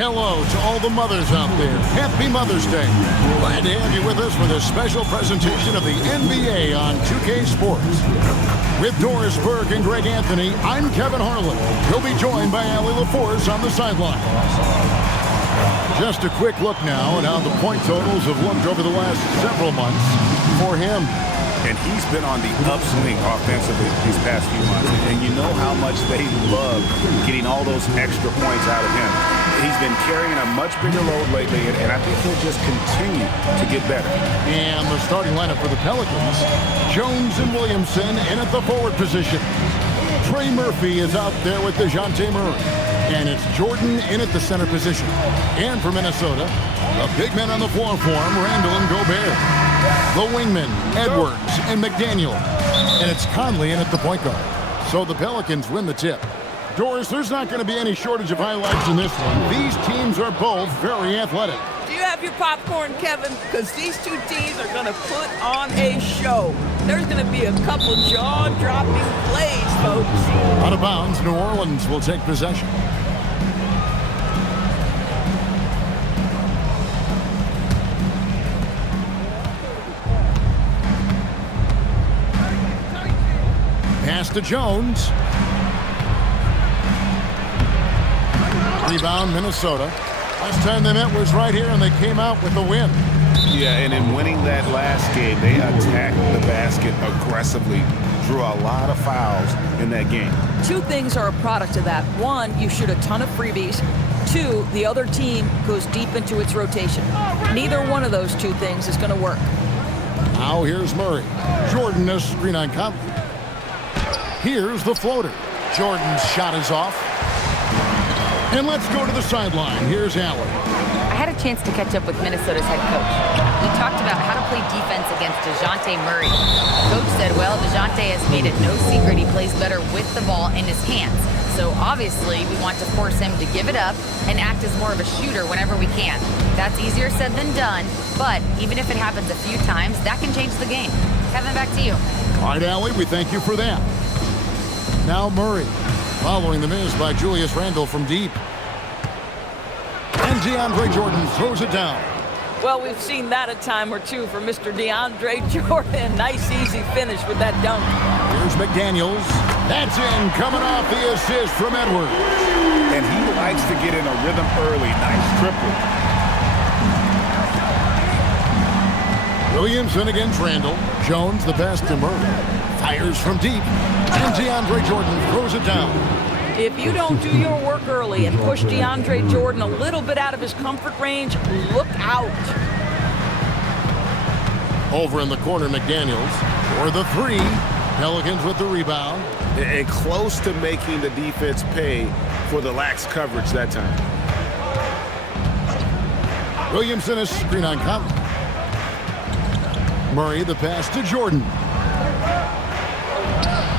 Hello to all the mothers out there. Happy Mother's Day. Glad to have you with us for this special presentation of the NBA on 2K Sports. With Doris Burke and Greg Anthony, I'm Kevin Harlan. He'll be joined by Allie LaForce on the sideline. Just a quick look now at how the point totals have looked over the last several months for him. And he's been on the upswing offensively these past few months. And you know how much they love getting all those extra points out of him. He's been carrying a much bigger load lately, and I think he'll just continue to get better. And the starting lineup for the Pelicans, Jones and Williamson in at the forward position. Trey Murphy is out there with DeJounte Murray. And it's Jordan in at the center position. And for Minnesota, the big men on the floor for him, Randall and Gobert. The wingmen, Edwards and McDaniel. And it's Conley in at the point guard. So the Pelicans win the tip. Doris, there's not going to be any shortage of highlights in this one. These teams are both very athletic. Do you have your popcorn, Kevin? Because these two teams are going to put on a show. There's going to be a couple jaw-dropping plays, folks. Out of bounds, New Orleans will take possession. Pass to Jones. Rebound, Minnesota. Last time they met was right here, and they came out with the win. Yeah, and in winning that last game, they attacked the basket aggressively, drew a lot of fouls in that game. Two things are a product of that. One, you shoot a ton of freebies. Two, the other team goes deep into its rotation. Neither one of those two things is going to work. Now here's Murray. Jordan is screen on Conley. Here's the floater. Jordan's shot is off. And let's go to the sideline. Here's Allen. I had a chance to catch up with Minnesota's head coach. We talked about how to play defense against DeJounte Murray. Coach said, well, DeJounte has made it no secret he plays better with the ball in his hands. So obviously we want to force him to give it up and act as more of a shooter whenever we can. That's easier said than done, but even if it happens a few times, that can change the game. Kevin, back to you. All right, Allie, we thank you for that. Now Murray, following the miss by Julius Randle from deep. And DeAndre Jordan throws it down. Well, we've seen that a time or two for Mr. DeAndre Jordan. Nice, easy finish with that dunk. Here's McDaniels. That's in, coming off the assist from Edwards. And he likes to get in a rhythm early. Nice triple. Williamson against Randall. Jones, the pass to Murray. Fires from deep. And DeAndre Jordan throws it down. If you don't do your work early and push DeAndre Jordan a little bit out of his comfort range, look out. Over in the corner, McDaniels for the three. Pelicans with the rebound. And close to making the defense pay for the lax coverage that time. Williamson is screen on Conley. Murray, the pass to Jordan.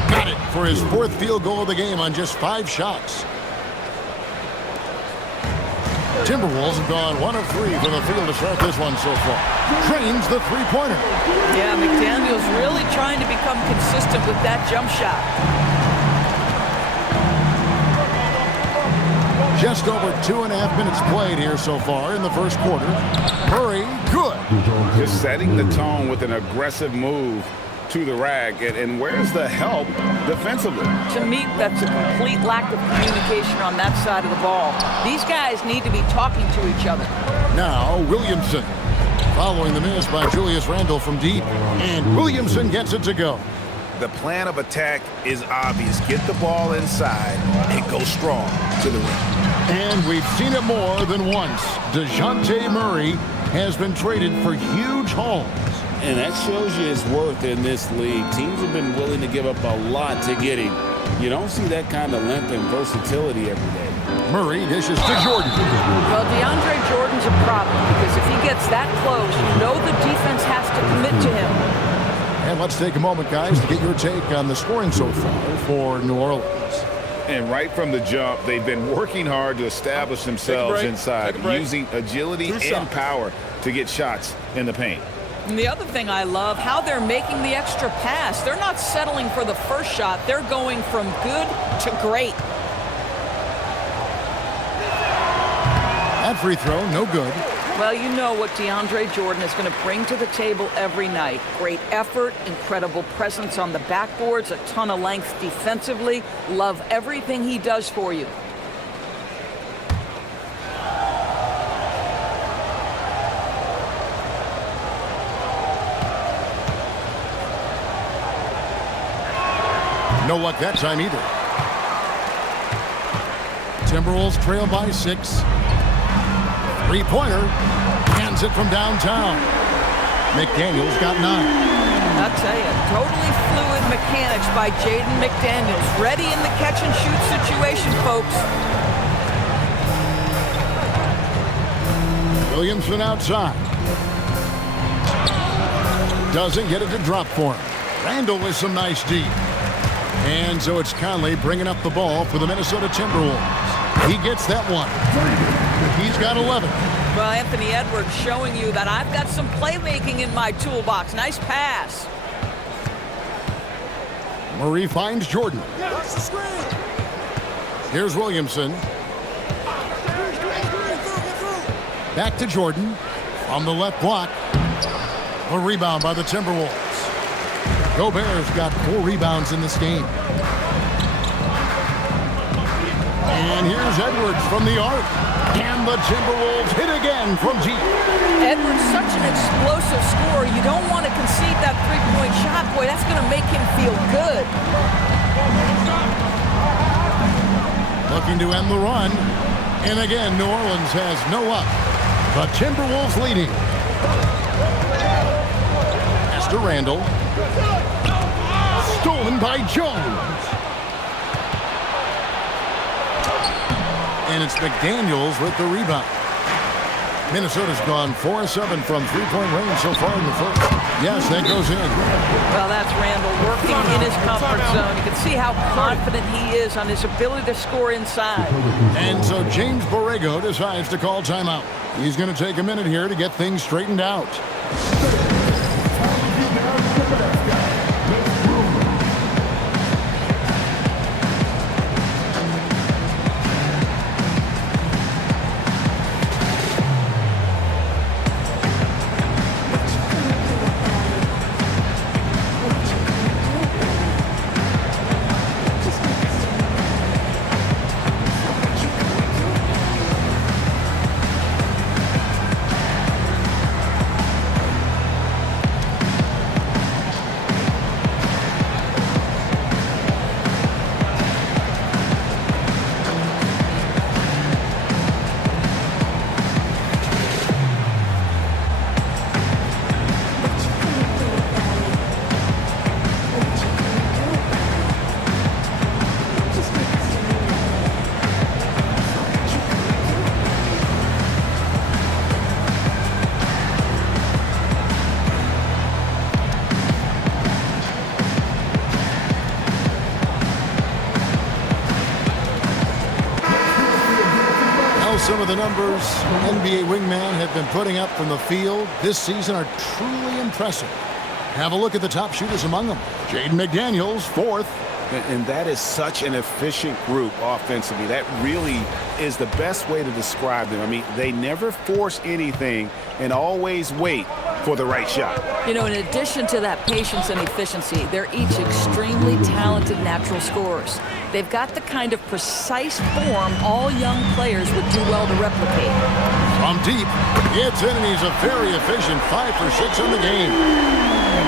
Got it for his fourth field goal of the game on just 5 shots. Timberwolves have gone 1 of 3 from the field to start this one so far. Trains the three-pointer. Yeah, McDaniel's really trying to become consistent with that jump shot. Just over 2.5 minutes played here so far in the first quarter. Murray, good. Just setting the tone with an aggressive move to the rack. And where's the help defensively? To me, that's a complete lack of communication on that side of the ball. These guys need to be talking to each other. Now, Williamson. Following the miss by Julius Randle from deep. And Williamson gets it to go. The plan of attack is obvious. Get the ball inside and go strong to the rim. And we've seen it more than once. DeJounte Murray has been traded for huge hauls. And that shows you his worth in this league. Teams have been willing to give up a lot to get him. You don't see that kind of length and versatility every day. Murray dishes to Jordan. Well, DeAndre Jordan's a problem because if he gets that close, you know the defense has to commit to him. And let's take a moment, guys, to get your take on the scoring so far for New Orleans. And right from the jump, they've been working hard to establish themselves inside, using agility and power to get shots in the paint. And the other thing I love, how they're making the extra pass. They're not settling for the first shot. They're going from good to great. That free throw, no good. Well, you know what DeAndre Jordan is going to bring to the table every night. Great effort, incredible presence on the backboards, a ton of length defensively. Love everything he does for you. No luck that time either. Timberwolves trail by 6. Three-pointer. Hands it from downtown. McDaniels got 9. I'll tell you, totally fluid mechanics by Jaden McDaniels. Ready in the catch-and-shoot situation, folks. Williamson outside. Doesn't get it to drop for him. Randall with some nice D. And so it's Conley bringing up the ball for the Minnesota Timberwolves. He gets that one. He's got 11. Well, Anthony Edwards showing you that I've got some playmaking in my toolbox. Nice pass. Murray finds Jordan. Here's Williamson. Back to Jordan on the left block. A rebound by the Timberwolves. Gobert's got 4 rebounds in this game. And here's Edwards from the arc. And the Timberwolves hit again from deep. Edwards, such an explosive scorer. You don't want to concede that three-point shot. Boy, that's going to make him feel good. Looking to end the run. And again, New Orleans has no up. The Timberwolves leading. Pass to Randall. Stolen by Jones. And it's McDaniels with the rebound. Minnesota's gone 4-7 from three-point range so far in the first. Yes, that goes in. Well, that's Randall working in his comfort zone. You can see how confident he is on his ability to score inside. And so James Borrego decides to call timeout. He's going to take a minute here to get things straightened out. Some of the numbers NBA wingman have been putting up from the field this season are truly impressive. Have a look at the top shooters among them. Jaden McDaniels, 4th. And that is such an efficient group offensively. That really is the best way to describe them. I mean, they never force anything and always wait for the right shot. You know, in addition to that patience and efficiency, they're each extremely talented natural scorers. They've got the kind of precise form all young players would do well to replicate. From deep, it's in, and he's a very efficient 5 for 6 in the game.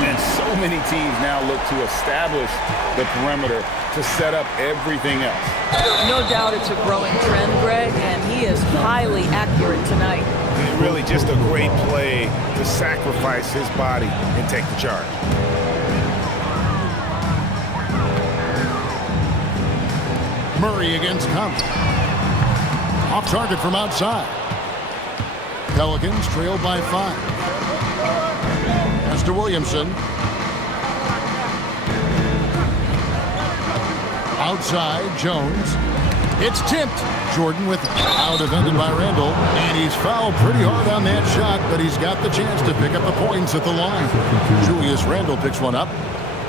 And so So many teams now look to establish the perimeter to set up everything else. No doubt it's a growing trend, Greg, and he is highly accurate tonight. Really just a great play to sacrifice his body and take the charge. Murray against Conley. Off target from outside. Pelicans trail by 5. As to Williamson. Outside, Jones. It's tipped. Jordan with it. Out defended by Randall. And he's fouled pretty hard on that shot, but he's got the chance to pick up the points at the line. Julius Randall picks one up.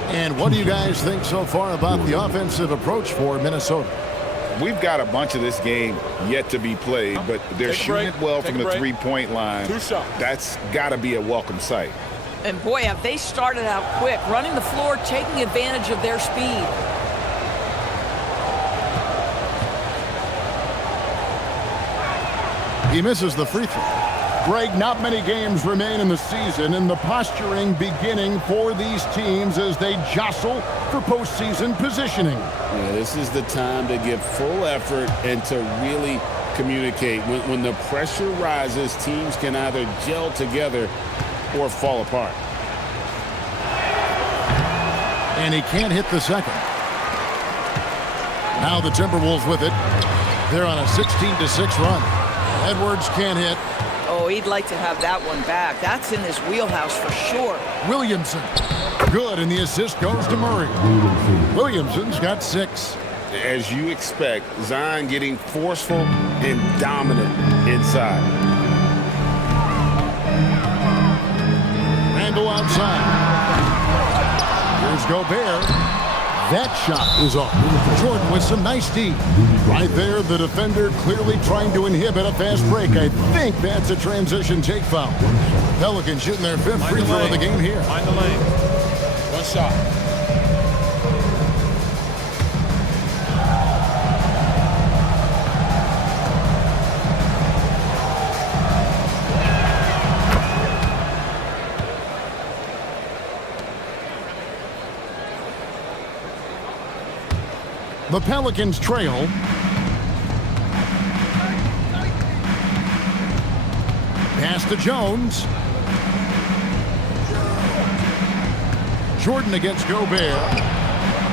And what do you guys think so far about the offensive approach for Minnesota? We've got a bunch of this game yet to be played, but they're shooting it well from the three-point line. That's got to be a welcome sight. And boy, have they started out quick, running the floor, taking advantage of their speed. He misses the free throw. Greg, not many games remain in the season, and the posturing beginning for these teams as they jostle for postseason positioning. Yeah, this is the time to give full effort and to really communicate. When the pressure rises, teams can either gel together or fall apart. And he can't hit the second. Now the Timberwolves with it. They're on a 16-6 run. Edwards can't hit. Oh, he'd like to have that one back. That's in his wheelhouse for sure. Williamson. Good, and the assist goes to Murray. Williamson's got 6. As you expect, Zion getting forceful and dominant inside. Randall outside. Here's Gobert. That shot is off. Jordan with some nice D. Right there, the defender clearly trying to inhibit a fast break. I think that's a transition take foul. Pelicans shooting their 5th free throw of the game here. Find the lane. One shot. The Pelicans trail. Pass to Jones. Jordan against Gobert.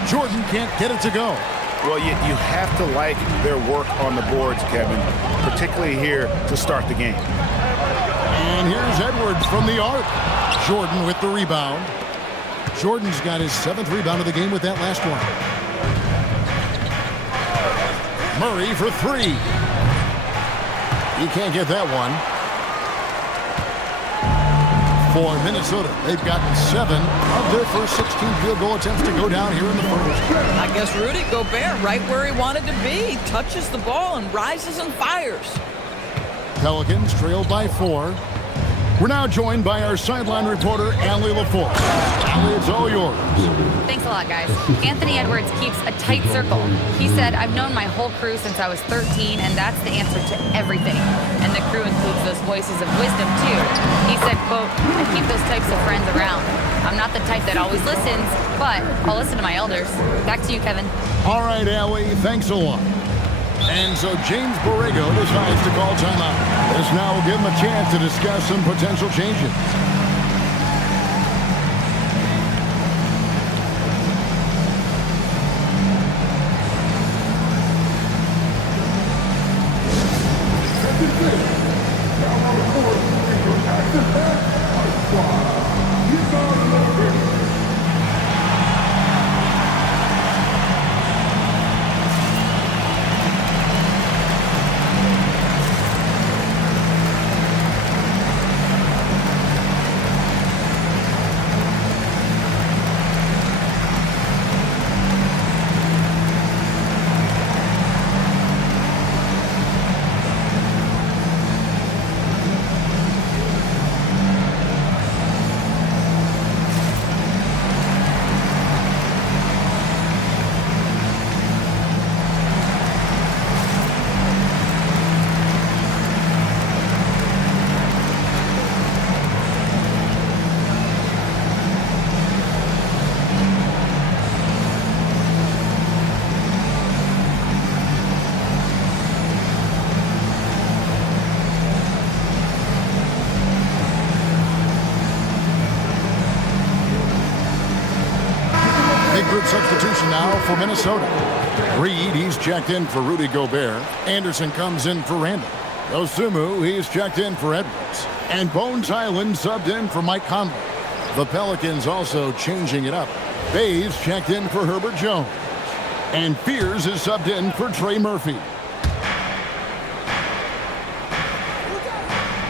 Jordan can't get it to go. Well, you have to like their work on the boards, Kevin, particularly here to start the game. And here's Edwards from the arc. Jordan with the rebound. Jordan's got his 7th rebound of the game with that last one. Murray for 3. He can't get that one. For Minnesota, they've gotten 7 of their first 16 field goal attempts to go down here in the first. I guess Rudy Gobert right where he wanted to be. Touches the ball and rises and fires. Pelicans trailed by 4. We're now joined by our sideline reporter, Allie LaForce. Allie, it's all yours. Thanks a lot, guys. Anthony Edwards keeps a tight circle. He said, I've known my whole crew since I was 13, and that's the answer to everything. And the crew includes those voices of wisdom, too. He said, quote, I keep those types of friends around. I'm not the type that always listens, but I'll listen to my elders. Back to you, Kevin. All right, Allie, thanks a lot. And so James Borrego decides to call timeout. This now will give him a chance to discuss some potential changes. now for Minnesota. Reed, he's checked in for Rudy Gobert. Anderson comes in for Randall. Osumu, he's checked in for Edwards. And Bones Highland subbed in for Mike Conley. The Pelicans also changing it up. Bays checked in for Herbert Jones. And Fears is subbed in for Trey Murphy.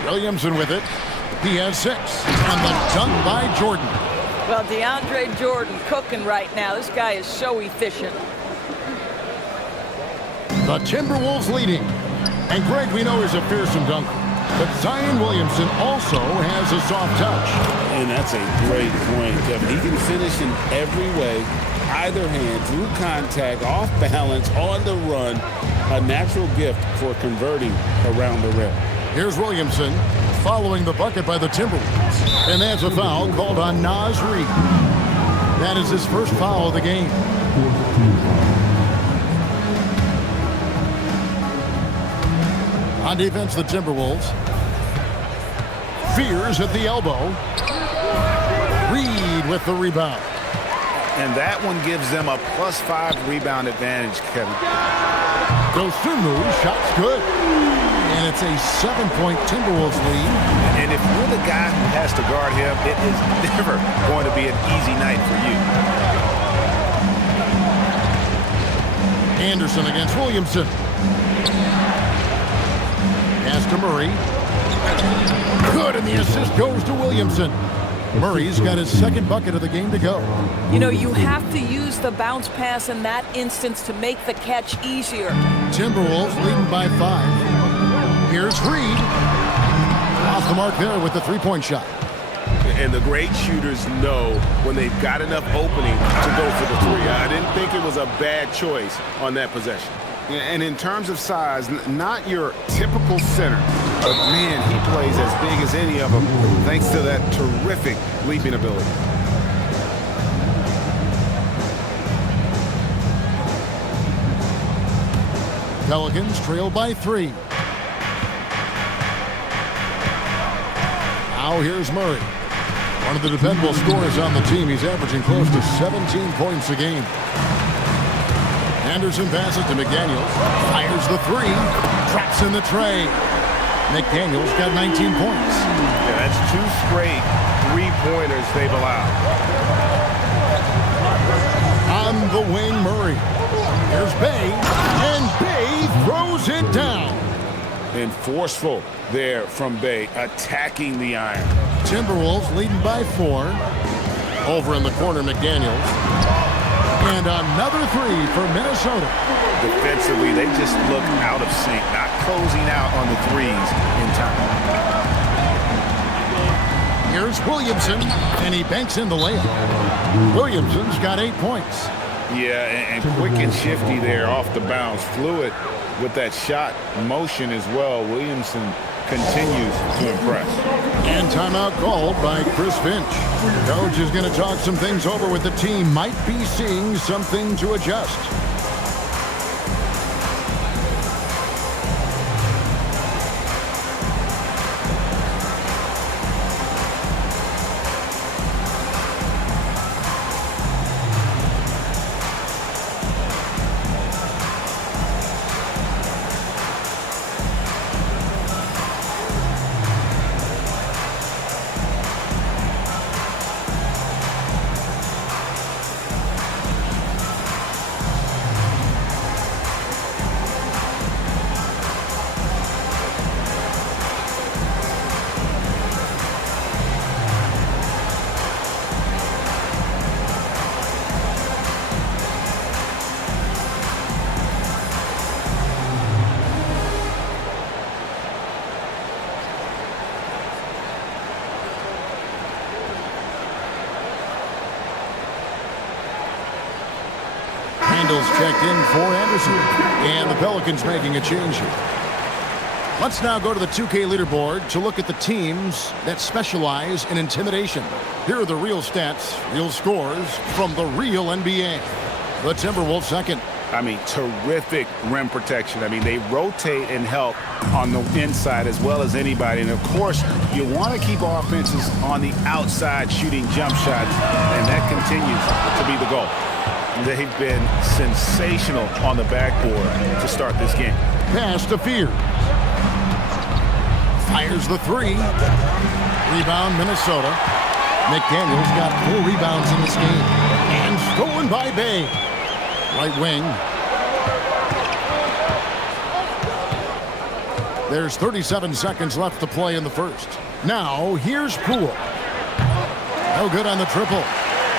Williamson with it. He has 6. And the dunk by Jordan. Well, DeAndre Jordan cooking right now. This guy is so efficient. The Timberwolves leading. And Greg, we know, is a fearsome dunker. But Zion Williamson also has a soft touch. And that's a great point, Kevin. He can finish in every way. Either hand, through contact, off balance, on the run. A natural gift for converting around the rim. Here's Williamson following the bucket by the Timberwolves. And that's a foul called on Naz Reid. That is his first foul of the game. On defense, the Timberwolves. Fears at the elbow. Reed with the rebound. And that one gives them a +5 rebound advantage, Kevin. Dosunmu, shot's good. And it's a 7-point Timberwolves lead. And if you're the guy who has to guard him, it is never going to be an easy night for you. Anderson against Williamson. Pass to Murray. Good, and the assist goes to Williamson. Murray's got his second bucket of the game to go. You know, you have to use the bounce pass in that instance to make the catch easier. Timberwolves leading by 5. Here's Reed. Off the mark there with the three-point shot. And the great shooters know when they've got enough opening to go for the three. I didn't think it was a bad choice on that possession. And in terms of size, not your typical center, but man, he plays as big as any of them thanks to that terrific leaping ability. Pelicans trail by 3. Now here's Murray. One of the dependable scorers on the team. He's averaging close to 17 points a game. Anderson passes to McDaniels. Fires the 3. Traps in the tray. McDaniels got 19 points. Yeah, that's 2 straight three-pointers they've allowed. On the wing, Murray. Here's Bay. And Bay throws it down. And forceful there from Bay, attacking the iron. Timberwolves leading by 4. Over in the corner, McDaniels. And another 3 for Minnesota. Defensively, they just look out of sync, not closing out on the threes in time. Here's Williamson, and he banks in the layup. Williamson's got 8 points. Yeah, and quick and shifty there off the bounce. Fluid with that shot motion as well. Williamson continues to impress. And timeout called by Chris Finch. Coach is going to talk some things over with the team. Might be seeing something to adjust. Randall's checked in for Anderson. And the Pelicans making a change here. Let's now go to the 2K leaderboard to look at the teams that specialize in intimidation. Here are the real stats, real scores from the real NBA. The Timberwolves second. I mean, terrific rim protection. I mean, they rotate and help on the inside as well as anybody. And, of course, you want to keep offenses on the outside shooting jump shots, and that continues to be the goal. They've been sensational on the backboard to start this game. Pass to Fears. Fires the three. Rebound, Minnesota. McDaniels got 4 rebounds in this game. And stolen by Bay. Right wing. There's 37 seconds left to play in the first. Now, here's Poole. No good on the triple.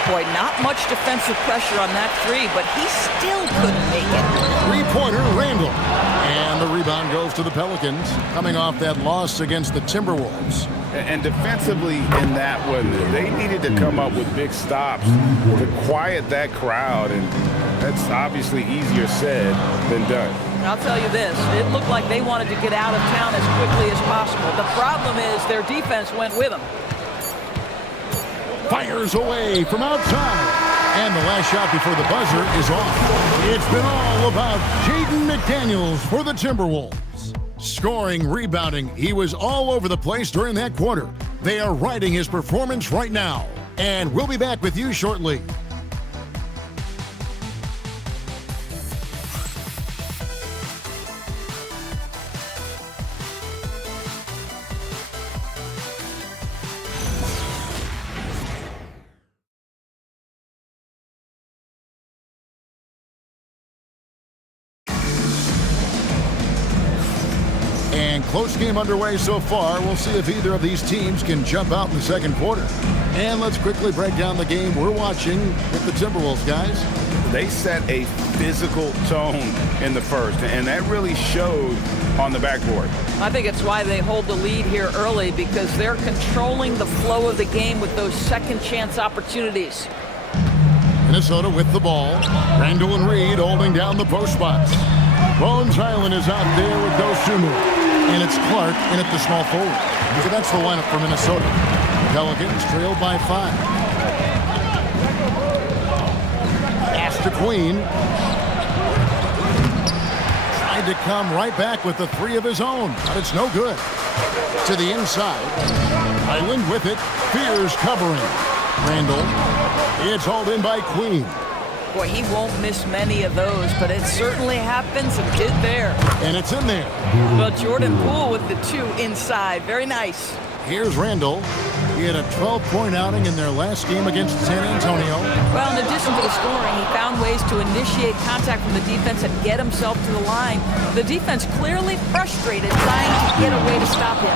Boy, not much defensive pressure on that three, but he still couldn't make it. Three-pointer, Randall. And the rebound goes to the Pelicans, coming off that loss against the Timberwolves. And defensively in that one, they needed to come up with big stops to quiet that crowd, and that's obviously easier said than done. I'll tell you this, it looked like they wanted to get out of town as quickly as possible. The problem is their defense went with them. Fires away from outside. And the last shot before the buzzer is off. It's been all about Jaden McDaniels for the Timberwolves. Scoring, rebounding, he was all over the place during that quarter. They are riding his performance right now. And we'll be back with you shortly. And close game underway so far. We'll see if either of these teams can jump out in the second quarter. And let's quickly break down the game we're watching with the Timberwolves, guys. They set a physical tone in the first, and that really showed on the backboard. I think it's why they hold the lead here early, because they're controlling the flow of the game with those second chance opportunities. Minnesota with the ball. Randall and Reed holding down the post spots. Bones Highland is out there with Dosunmu. And it's Clark in at the small forward. So that's the lineup for Minnesota. Pelicans trailed by 5. Pass to Queen. Tried to come right back with the 3 of his own, but it's no good. To the inside. Highland with it. Fears covering. Randall. It's hauled in by Queen. Boy, he won't miss many of those, but it certainly happens and did there. And it's in there. Well, Jordan Poole with the 2 inside. Very nice. Here's Randall. He had a 12-point outing in their last game against San Antonio. Well, in addition to the scoring, he found ways to initiate contact from the defense and get himself to the line. The defense clearly frustrated, trying to get a way to stop him.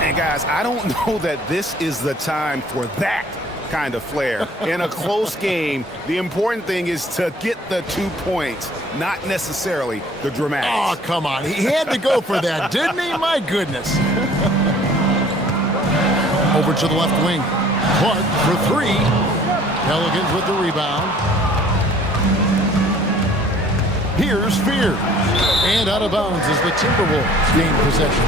And guys, I don't know that this is the time for that kind of flair. In a close game, the important thing is to get the 2 points, not necessarily the dramatics. Oh, come on. He had to go for that, didn't he? My goodness. Over to the left wing. Clark for 3. Pelicans with the rebound. Here's Fears. And out of bounds is the Timberwolves gain possession.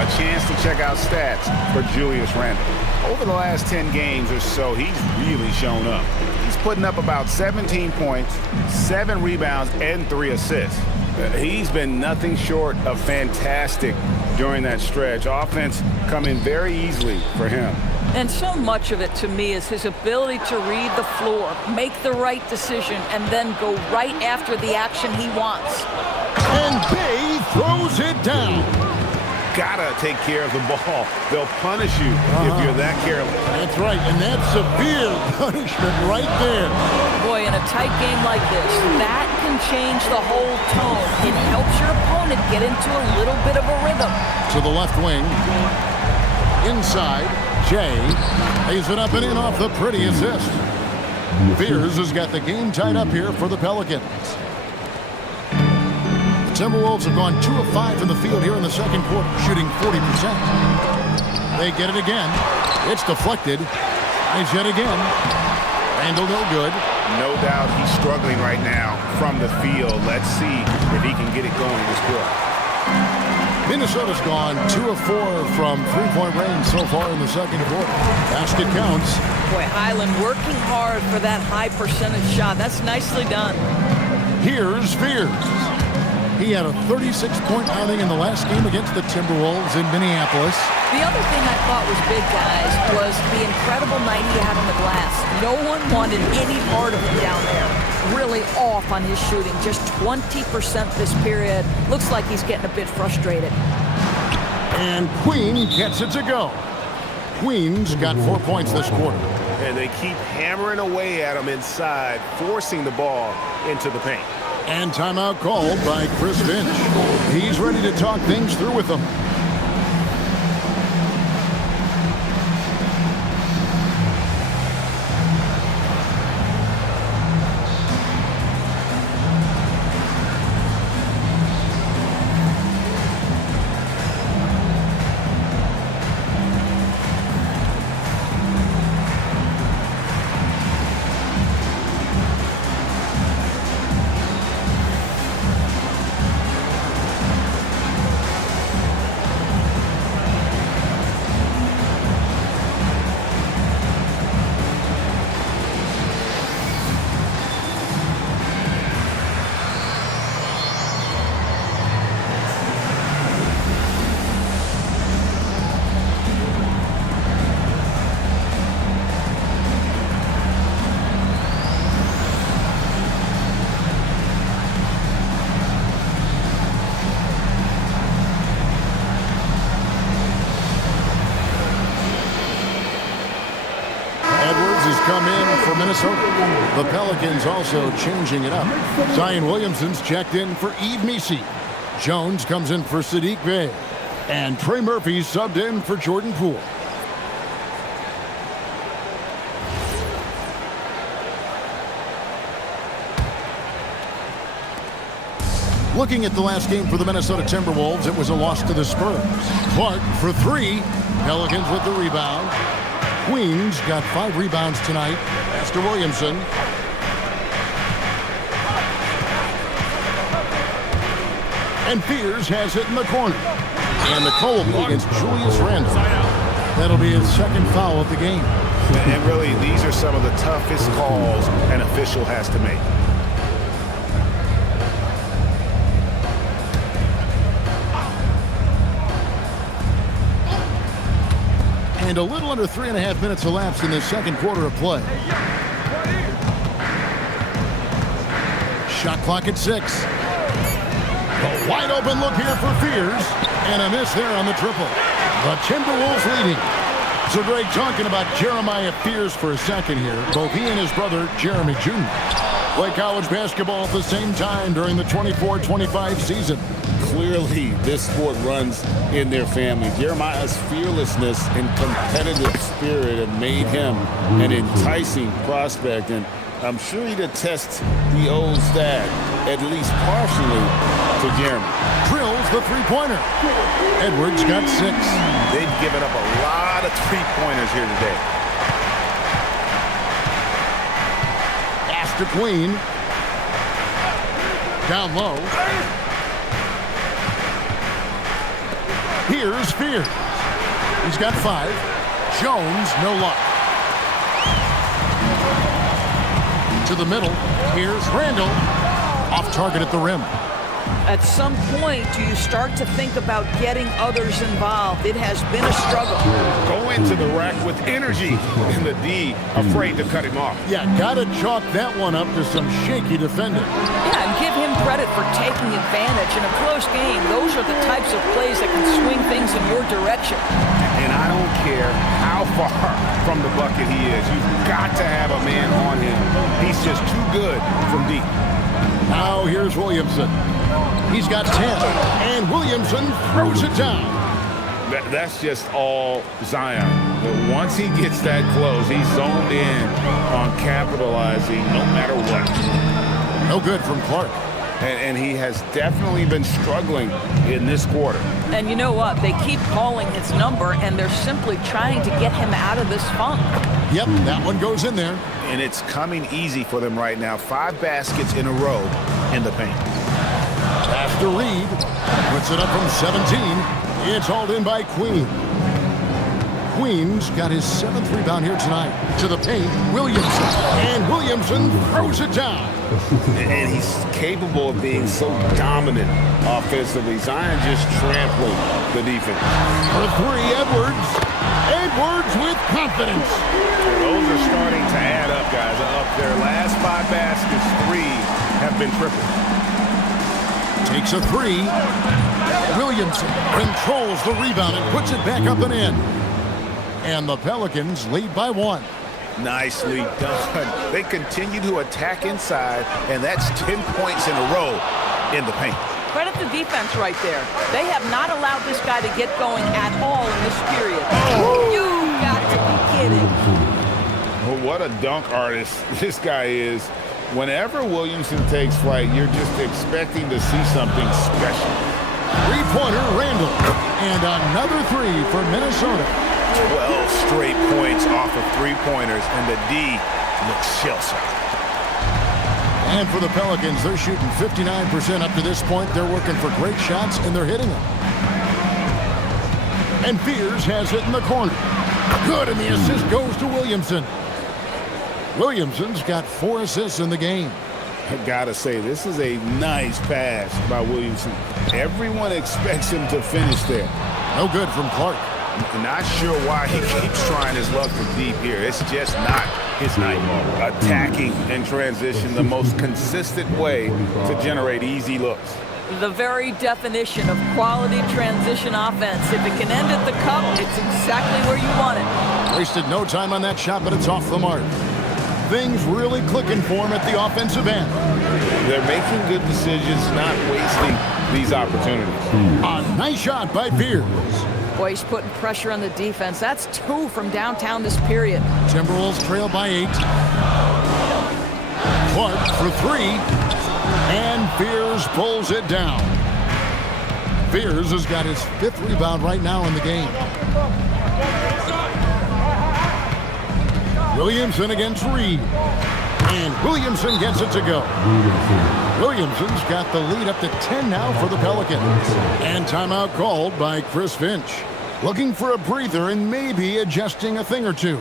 A chance to check out stats for Julius Randle. Over the last 10 games or so, he's really shown up. He's putting up about 17 points, 7 rebounds, and 3 assists. He's been nothing short of fantastic during that stretch. Offense coming very easily for him. And so much of it, to me, is his ability to read the floor, make the right decision, and then go right after the action he wants. And Bay throws it down. Gotta take care of the ball. They'll punish you if you're that careless. That's right, and that's severe punishment right there. Boy, in a tight game like this, that can change the whole tone. It helps your opponent get into a little bit of a rhythm. To the left wing. Inside, Jay lays it up and in off the pretty assist. Fears has got the game tied up here for the Pelicans. Timberwolves have gone 2 of 5 from the field here in the second quarter, shooting 40%. They get it again. It's deflected. Tries yet again. Randall no good. No doubt he's struggling right now from the field. Let's see if he can get it going this quarter. Minnesota's gone 2 of 4 from three-point range so far in the second quarter. Basket counts. Boy, Highland working hard for that high percentage shot. That's nicely done. Here's Fears. He had a 36-point outing in the last game against the Timberwolves in Minneapolis. The other thing I thought was big, guys, was the incredible night he had on the glass. No one wanted any part of him down there. really off on his shooting. Just 20% this period. Looks like he's getting a bit frustrated. And Queen gets it to go. Queen's got 4 points this quarter. And they keep hammering away at him inside, forcing the ball into the paint. And timeout called by Chris Finch. He's ready to talk things through with them. Come in for Minnesota. The Pelicans also changing it up. Zion Williamson's checked in for Yves Missi. Jones comes in for Sadiq Bey. And Trey Murphy subbed in for Jordan Poole. Looking at the last game for the Minnesota Timberwolves, it was a loss to the Spurs. Clark for 3. Pelicans with the rebound. Queens got 5 rebounds tonight. Pass to Williamson. And Fears has it in the corner. And the call will be against Julius Randle. That'll be his second foul of the game. And really, these are some of the toughest calls an official has to make. And a little under 3.5 minutes elapsed in the second quarter of play. Shot clock at 6. A wide open look here for Fears. And a miss there on the triple. The Timberwolves leading. So Greg, talking about Jeremiah Fears for a second here. Both he and his brother, Jeremy Jr., play college basketball at the same time during the 24-25 season. Clearly, this sport runs in their family. Jeremiah's fearlessness and competitive spirit have made him an enticing prospect, and I'm sure he'd attest the old stat, at least partially, to Jeremy. Drills the three-pointer. Edwards got 6. They've given up a lot of three-pointers here today. Pass to Queen. Down low. Here's Fears. He's got 5. Jones, no luck. To the middle. Here's Randle. Off target at the rim. At some point, do you start to think about getting others involved? It has been a struggle. Go into the rack with energy, and the D afraid to cut him off. Yeah, gotta chalk that one up to some shaky defending. Yeah, and give him credit for taking advantage. In a close game, those are the types of plays that can swing things in your direction. And I don't care how far from the bucket he is. You've got to have a man on him. He's just too good from deep. Now here's Williamson. He's got 10, and Williamson throws it down. That's just all Zion. But once he gets that close, he's zoned in on capitalizing no matter what. No good from Clark. And he has definitely been struggling in this quarter. And you know what? They keep calling his number, and they're simply trying to get him out of this funk. Yep, that one goes in there. And it's coming easy for them right now. 5 baskets in a row in the paint. After Reed puts it up from 17. It's hauled in by Queen. Queen's got his 7th rebound here tonight. To the paint, Williamson. And Williamson throws it down. And he's capable of being so dominant offensively. Zion just trampling the defense. For 3, Edwards. Edwards with confidence. Those are starting to add up, guys. Of their last 5 baskets, 3 have been triples. Takes a 3. Williamson controls the rebound and puts it back up and in. And the Pelicans lead by 1. Nicely done. They continue to attack inside, and that's 10 points in a row in the paint. Credit the defense right there. They have not allowed this guy to get going at all in this period. You got to be kidding. Well, what a dunk artist this guy is. Whenever Williamson takes flight, you're just expecting to see something special. Three-pointer, Randall. And another 3 for Minnesota. 12 straight points off of 3-pointers, and the D looks shell-shocked. And for the Pelicans, they're shooting 59% up to this point. They're working for great shots, and they're hitting them. And Fears has it in the corner. Good, and the assist goes to Williamson. Williamson's got 4 assists in the game. I gotta say, this is a nice pass by Williamson. Everyone expects him to finish there. No good from Clark. Not sure why he keeps trying his luck from deep here. It's just not his night. Attacking in transition, the most consistent way to generate easy looks. The very definition of quality transition offense. If it can end at the cup, it's exactly where you want it. Wasted no time on that shot, but it's off the mark. Things really clicking for him at the offensive end. They're making good decisions, not wasting these opportunities. A nice shot by Fears. Boy, he's putting pressure on the defense. That's 2 from downtown this period. Timberwolves trail by 8. Clark for 3. And Fears pulls it down. Fears has got his 5th rebound right now in the game. Williamson against Reed. And Williamson gets it to go. Williamson's got the lead up to 10 now for the Pelicans. And timeout called by Chris Finch. Looking for a breather and maybe adjusting a thing or two.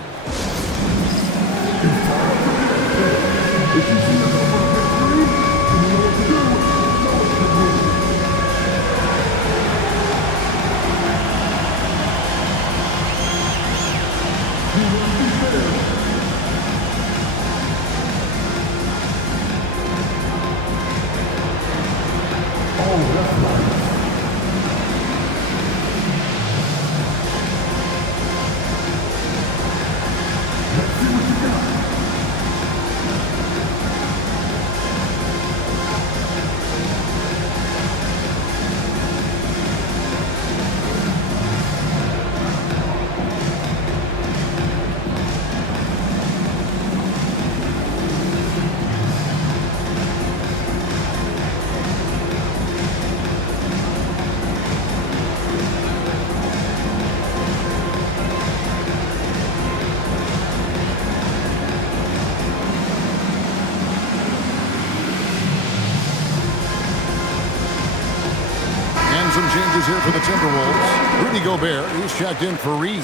Some changes here for the Timberwolves. Rudy Gobert, he's checked in for Reed.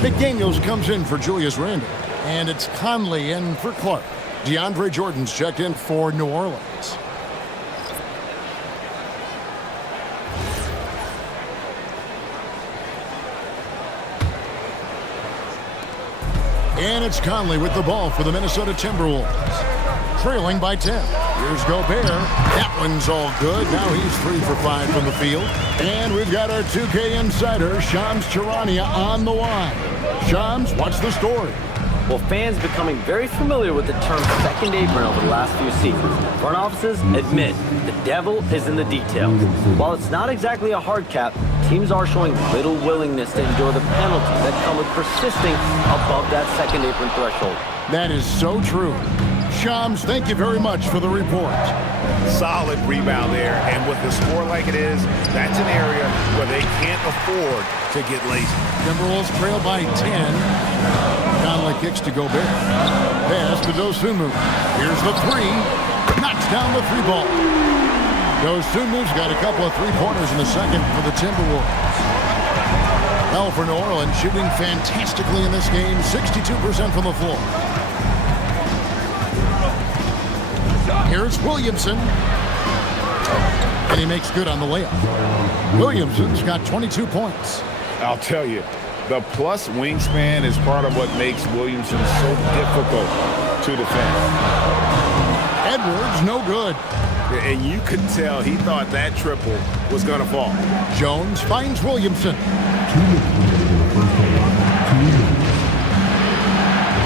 McDaniels comes in for Julius Randle. And it's Conley in for Clark. DeAndre Jordan's checked in for New Orleans. And it's Conley with the ball for the Minnesota Timberwolves. Trailing by 10. Here's Gobert. That one's all good. Now he's 3 for 5 from the field. And we've got our 2K insider, Shams Charania, on the line. Shams, what's the story? Well, fans becoming very familiar with the term second apron over the last few seasons. Front offices admit the devil is in the details. While it's not exactly a hard cap, teams are showing little willingness to endure the penalties that come with persisting above that second apron threshold. That is so true. Shams, thank you very much for the report. Solid rebound there, and with the score like it is, that's an area where they can't afford to get lazy. Timberwolves trail by 10. Conley kicks to Gobert. Pass to Dosunmu. Here's the 3. Knocks down the 3 ball. Dosunmu's got a couple of 3-pointers in the second for the Timberwolves. Well, for New Orleans, shooting fantastically in this game, 62% from the floor. Here's Williamson. And he makes good on the layup. Williamson's got 22 points. I'll tell you, The plus wingspan is part of what makes Williamson so difficult to defend. Edwards, no good. And you could tell he thought that triple was going to fall. Jones finds Williamson.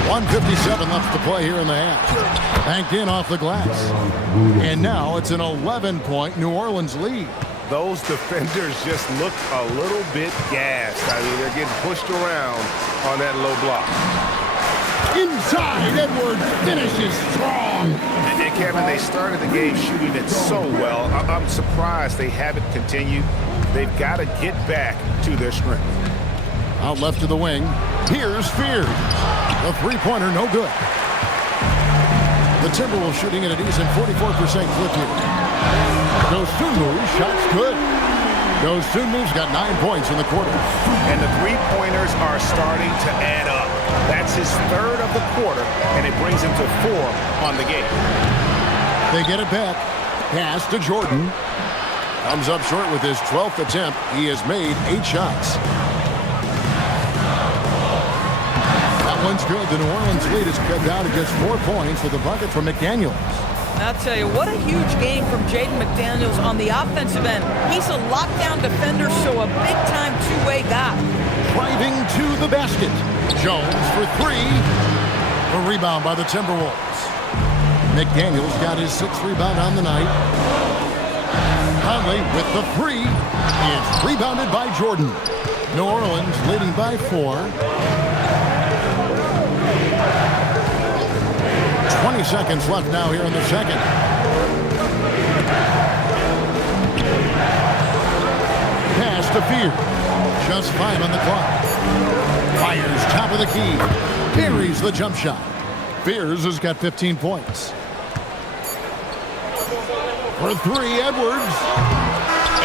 1:57 left to play here in the half. Banked in off the glass. And now it's an 11-point New Orleans lead. Those defenders just look a little bit gassed. I mean, they're getting pushed around on that low block. Inside, Edwards finishes strong. And Kevin, they started the game shooting it so well. I'm surprised they haven't continued. They've got to get back to their strength. Out left to the wing. Here's Fears. The three-pointer, no good. The Timberwolves shooting at a decent 44% clip here. Dosunmu's shot's good. Dosunmu's got 9 points in the quarter. And the three-pointers are starting to add up. That's his third of the quarter, and it brings him to 4 on the game. They get it back. Pass to Jordan. Comes up short with his 12th attempt. He has made 8 shots. That one's good. The New Orleans lead is cut down to just 4 points with a bucket from McDaniels. I'll tell you, what a huge game from Jaden McDaniels on the offensive end. He's a lockdown defender, so a big-time two-way guy. Driving to the basket. Jones for 3. A rebound by the Timberwolves. McDaniels got his 6th rebound on the night. Conley with the 3. It's rebounded by Jordan. New Orleans leading by 4. 20 seconds left now here in the second. Pass to Fears. Just 5 on the clock. Fires top of the key. Buries the jump shot. Fears has got 15 points. For 3, Edwards.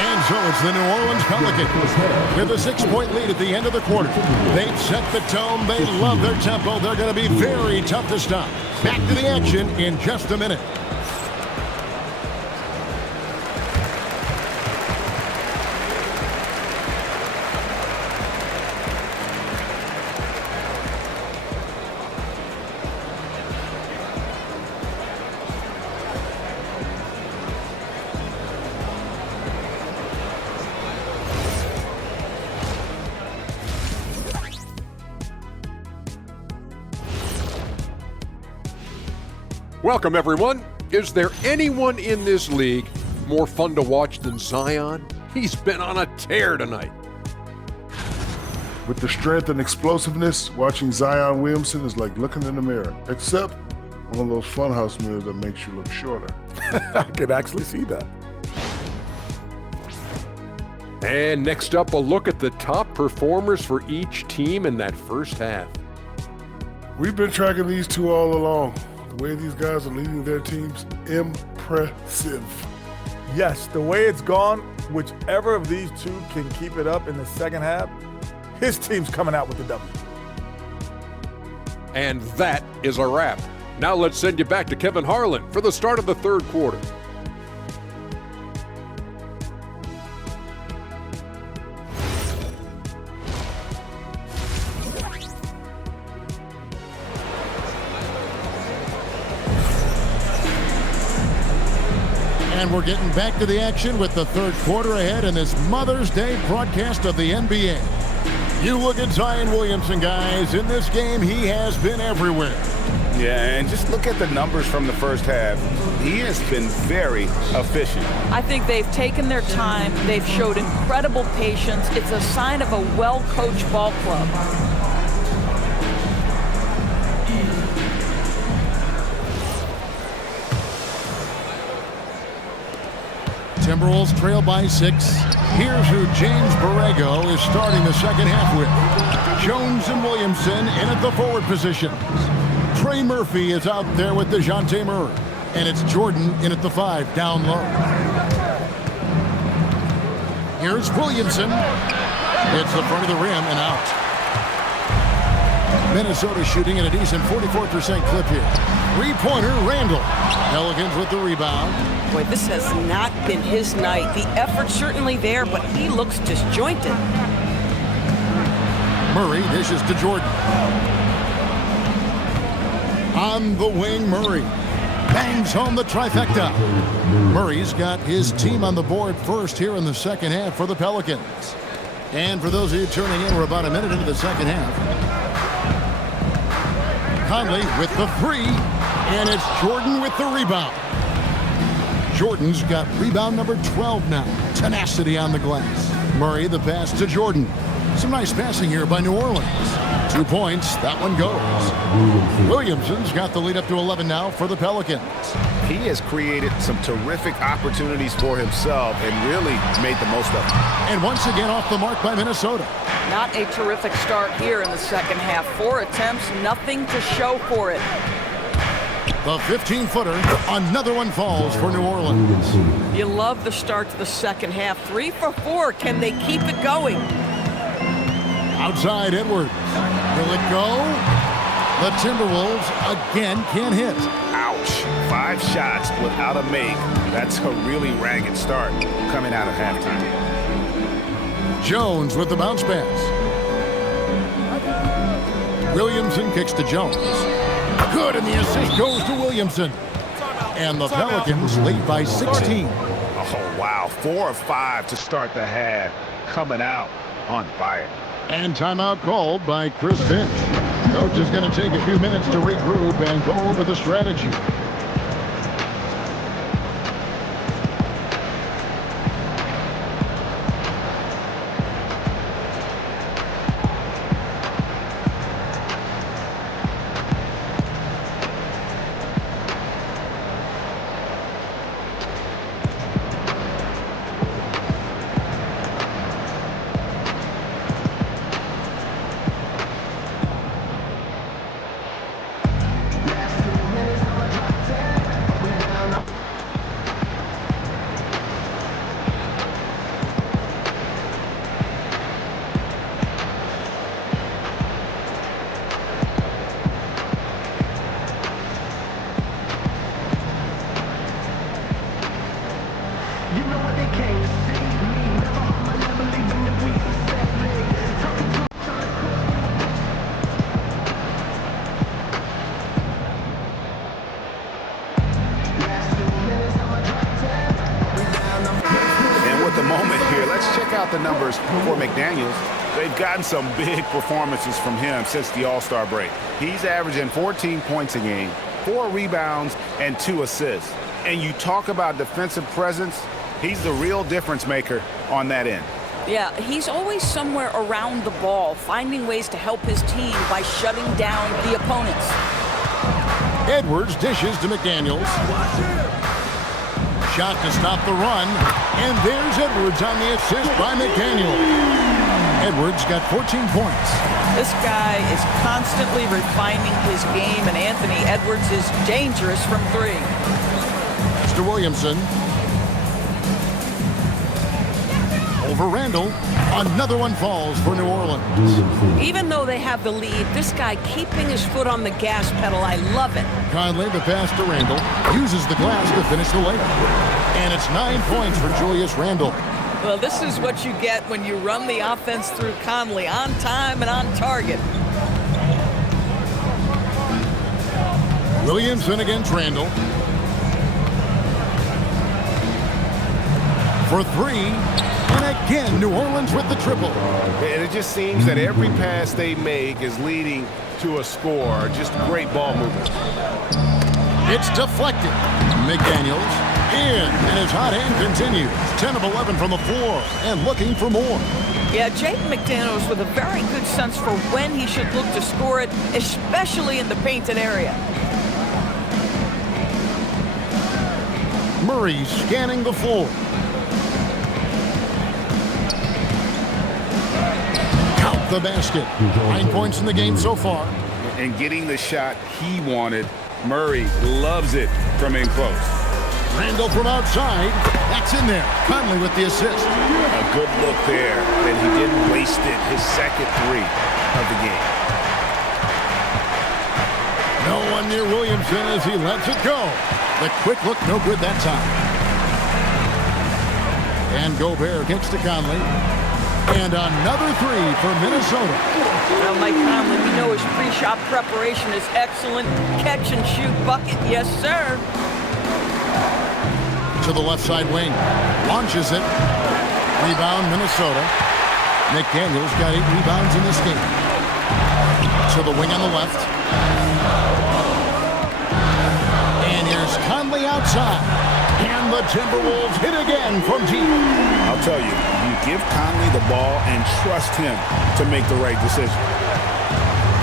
And so it's the New Orleans Pelicans with a 6-point lead at the end of the quarter. They've set the tone. They love their tempo. They're going to be very tough to stop. Back to the action in just a minute. Welcome, everyone. Is there anyone in this league more fun to watch than Zion? He's been on a tear tonight. With the strength and explosiveness, watching Zion Williamson is like looking in the mirror, except one of those funhouse mirrors that makes you look shorter. I could actually see that. And next up, a look at the top performers for each team in that first half. We've been tracking these two all along. The way these guys are leading their teams, impressive. Yes, the way it's gone, whichever of these two can keep it up in the second half, his team's coming out with the W. And that is a wrap. Now let's send you back to Kevin Harlan for the start of the third quarter. And we're getting back to the action with the third quarter ahead in this Mother's Day broadcast of the NBA. You look at Zion Williamson, guys. In this game, he has been everywhere. Yeah, and just look at the numbers from the first half. He has been very efficient. I think they've taken their time. They've showed incredible patience. It's a sign of a well-coached ball club. Timberwolves trail by 6. Here's who James Borrego is starting the second half with. Jones and Williamson in at the forward positions. Trey Murphy is out there with DeJounte Murray. And it's Jordan in at the 5 down low. Here's Williamson. Hits the front of the rim and out. Minnesota shooting at a decent 44% clip here. Three-pointer, Randall. Pelicans with the rebound. Boy, this has not been his night. The effort's certainly there, but he looks disjointed. Murray dishes to Jordan. On the wing, Murray bangs home the trifecta. Murray's got his team on the board first here in the second half for the Pelicans. And for those of you turning in, we're about a minute into the second half. Conley with the three, and it's Jordan with the rebound. Jordan's got rebound number 12 now. Tenacity on the glass. Murray the pass to Jordan. Some nice passing here by New Orleans. 2 points, that one goes. Williamson's got the lead up to 11 now for the Pelicans. He has created some terrific opportunities for himself and really made the most of them. And once again off the mark by Minnesota. Not a terrific start here in the second half. 4 attempts, nothing to show for it. The 15-footer, another one falls for New Orleans. You love the start to the second half. 3 for 4. Can they keep it going? Outside Edwards. Will it go? The Timberwolves again can't hit. Ouch. 5 shots without a make. That's a really ragged start coming out of halftime. Jones with the bounce pass. Williamson kicks to Jones. Good, and the assist goes to Williamson. And the Pelicans lead by 16. Oh, wow. 4 of 5 to start the half. Coming out on fire. And timeout called by Chris Finch. Coach is going to take a few minutes to regroup and go over the strategy. The numbers for McDaniels. They've gotten some big performances from him since the All-Star break. He's averaging 14 points a game, 4 rebounds, and 2 assists. And you talk about defensive presence, he's the real difference maker on that end. Yeah, he's always somewhere around the ball, finding ways to help his team by shutting down the opponents. Edwards dishes to McDaniels. Shot to stop the run, and there's Edwards on the assist by McDaniels. Edwards got 14 points. This guy is constantly refining his game, and Anthony Edwards is dangerous from 3. It's to Williamson. Over Randall. Another one falls for New Orleans. Even though they have the lead, this guy keeping his foot on the gas pedal, I love it. Conley, the pass to Randall, uses the glass to finish the layup. And it's 9 points for Julius Randall. Well, this is what you get when you run the offense through Conley, on time and on target. Williamson against Randall. For 3. And again, New Orleans with the triple. And it just seems that every pass they make is leading to a score. Just great ball movement. It's deflected. McDaniels in, and his hot hand continues. 10 of 11 from the floor, and looking for more. Yeah, Jaden McDaniels with a very good sense for when he should look to score it, especially in the painted area. Murray scanning the floor. Count the basket. 9 points in the game so far. And getting the shot he wanted. Murray loves it from in close. Randall from outside. That's in there. Conley with the assist. A good look there, and he didn't waste it. His second 3 of the game. No one near Williamson as he lets it go. The quick look, no good that time. And Gobert kicks to Conley. And another three for Minnesota. Well, Mike Conley, we know his pre-shot preparation is excellent. Catch and shoot bucket, yes, sir. To the left side wing. Launches it. Rebound, Minnesota. McDaniel's got 8 rebounds in this game. To the wing on the left. And here's Conley outside. And the Timberwolves hit again from deep. I'll tell you, you give Conley the ball and trust him to make the right decision.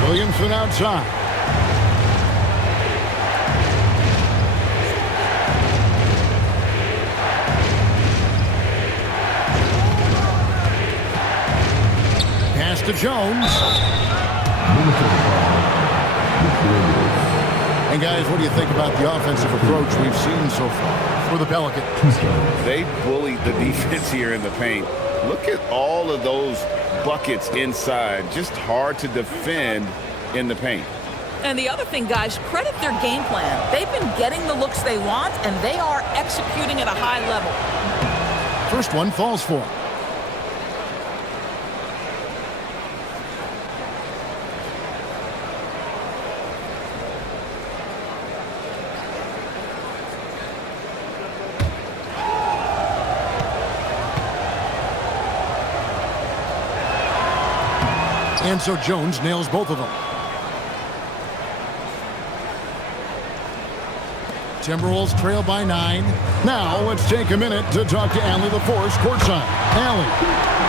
Williamson outside. Pass to Jones. And guys, what do you think about the offensive approach we've seen so far for the Pelicans? They bullied the defense here in the paint. Look at all of those buckets inside. Just hard to defend in the paint. And the other thing, guys, credit their game plan. They've been getting the looks they want, and they are executing at a high level. First one falls for him. And so Jones nails both of them. Timberwolves trail by 9. Now let's take a minute to talk to Allie LaForce courtside. Allie.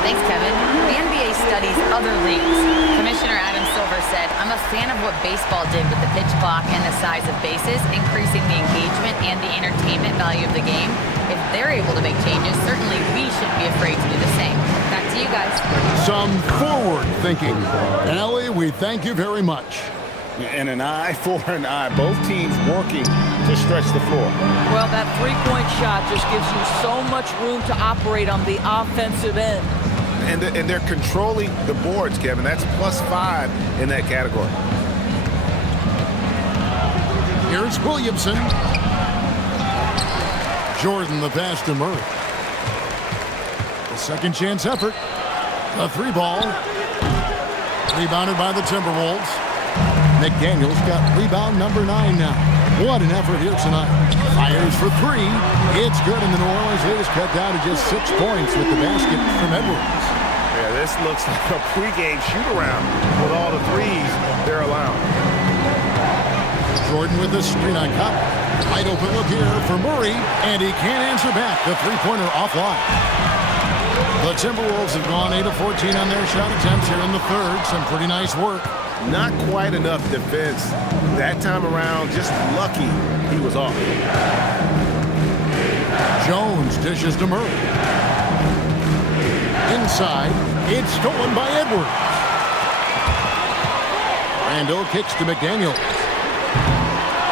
Thanks, Kevin. The NBA studies other leagues. Commissioner Adam Silver said, I'm a fan of what baseball did with the pitch clock and the size of bases, increasing the engagement and the entertainment value of the game. If they're able to make changes, certainly we shouldn't be afraid to do the same. Back to you guys. Some forward thinking. Allie, we thank you very much. And an eye for an eye. Both teams working to stretch the floor. Well, that three-point shot just gives you so much room to operate on the offensive end. And they're controlling the boards, Kevin. That's +5 in that category. Here's Williamson. Jordan the pass to Murray. The second chance effort. The 3-ball. Rebounded by the Timberwolves. McDaniel's got rebound number 9 now. What an effort here tonight. Fires for 3. It's good, and the New Orleans Leaders cut down to just 6 points with the basket from Edwards. Yeah, this looks like a pregame shoot-around with all the threes they're allowing. Jordan with the screen on top. Wide open look here for Murray, and he can't answer back. The three-pointer offline. The Timberwolves have gone 8 of 14 on their shot attempts here in the third. Some pretty nice work. Not quite enough defense that time around. Just lucky he was off. Jones dishes to Murray. Inside, it's stolen by Edwards. Randall kicks to McDaniel.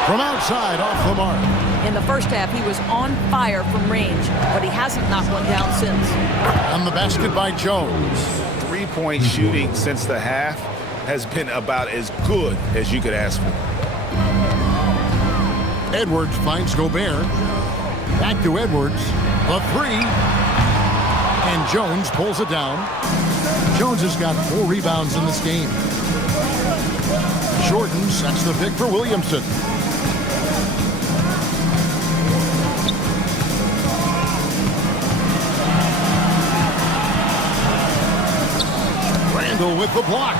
From outside, off the mark. In the first half, he was on fire from range, but he hasn't knocked one down since. On the basket by Jones. 3-point shooting since the half has been about as good as you could ask for. Edwards finds Gobert. Back to Edwards. The 3. And Jones pulls it down. Jones has got 4 rebounds in this game. Jordan sets the pick for Williamson. Randall with the block.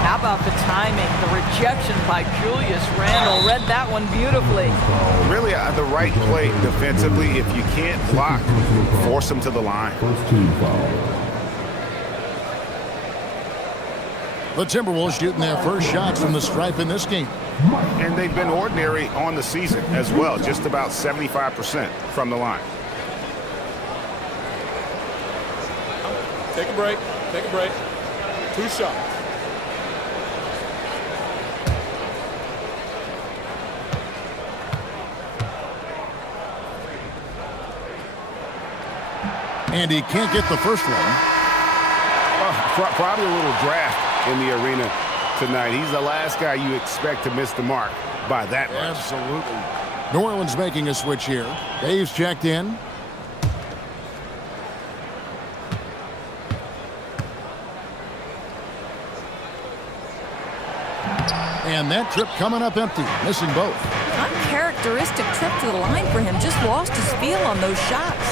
How about the timing? The rejection by Julius Randle. Read that one beautifully. Really, the right play defensively. If you can't block, force them to the line. The Timberwolves shooting their first shots from the stripe in this game. And they've been ordinary on the season as well. Just about 75% from the line. Take a break. Take a break. 2 shots. And he can't get the first one. Probably a little draft in the arena tonight. He's the last guy you expect to miss the mark by that much. Absolutely. New Orleans making a switch here. Dave's checked in. And that trip coming up empty, missing both. Uncharacteristic trip to the line for him. Just lost his feel on those shots.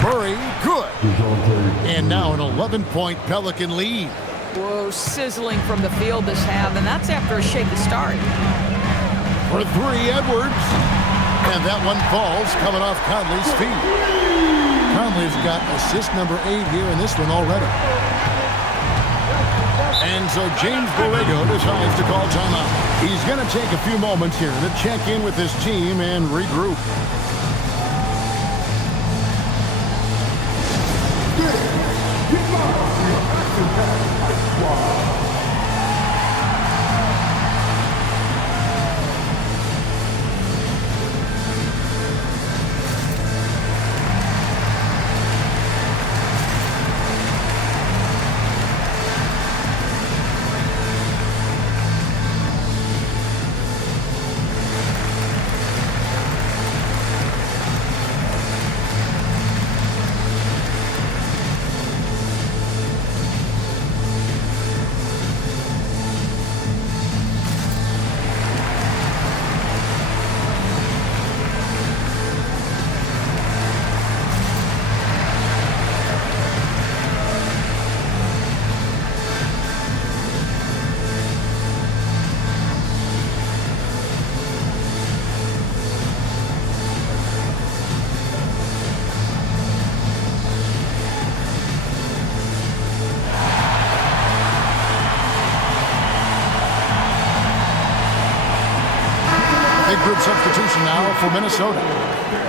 Murray, good. And now an 11-point Pelican lead. Whoa, sizzling from the field this half, and that's after a shaky start. For three, Edwards. And that one falls, coming off Conley's feet. Conley's got assist number 8 here in this one already. And so James Borrego decides to call timeout. He's going to take a few moments here to check in with his team and regroup. Group substitution now for Minnesota.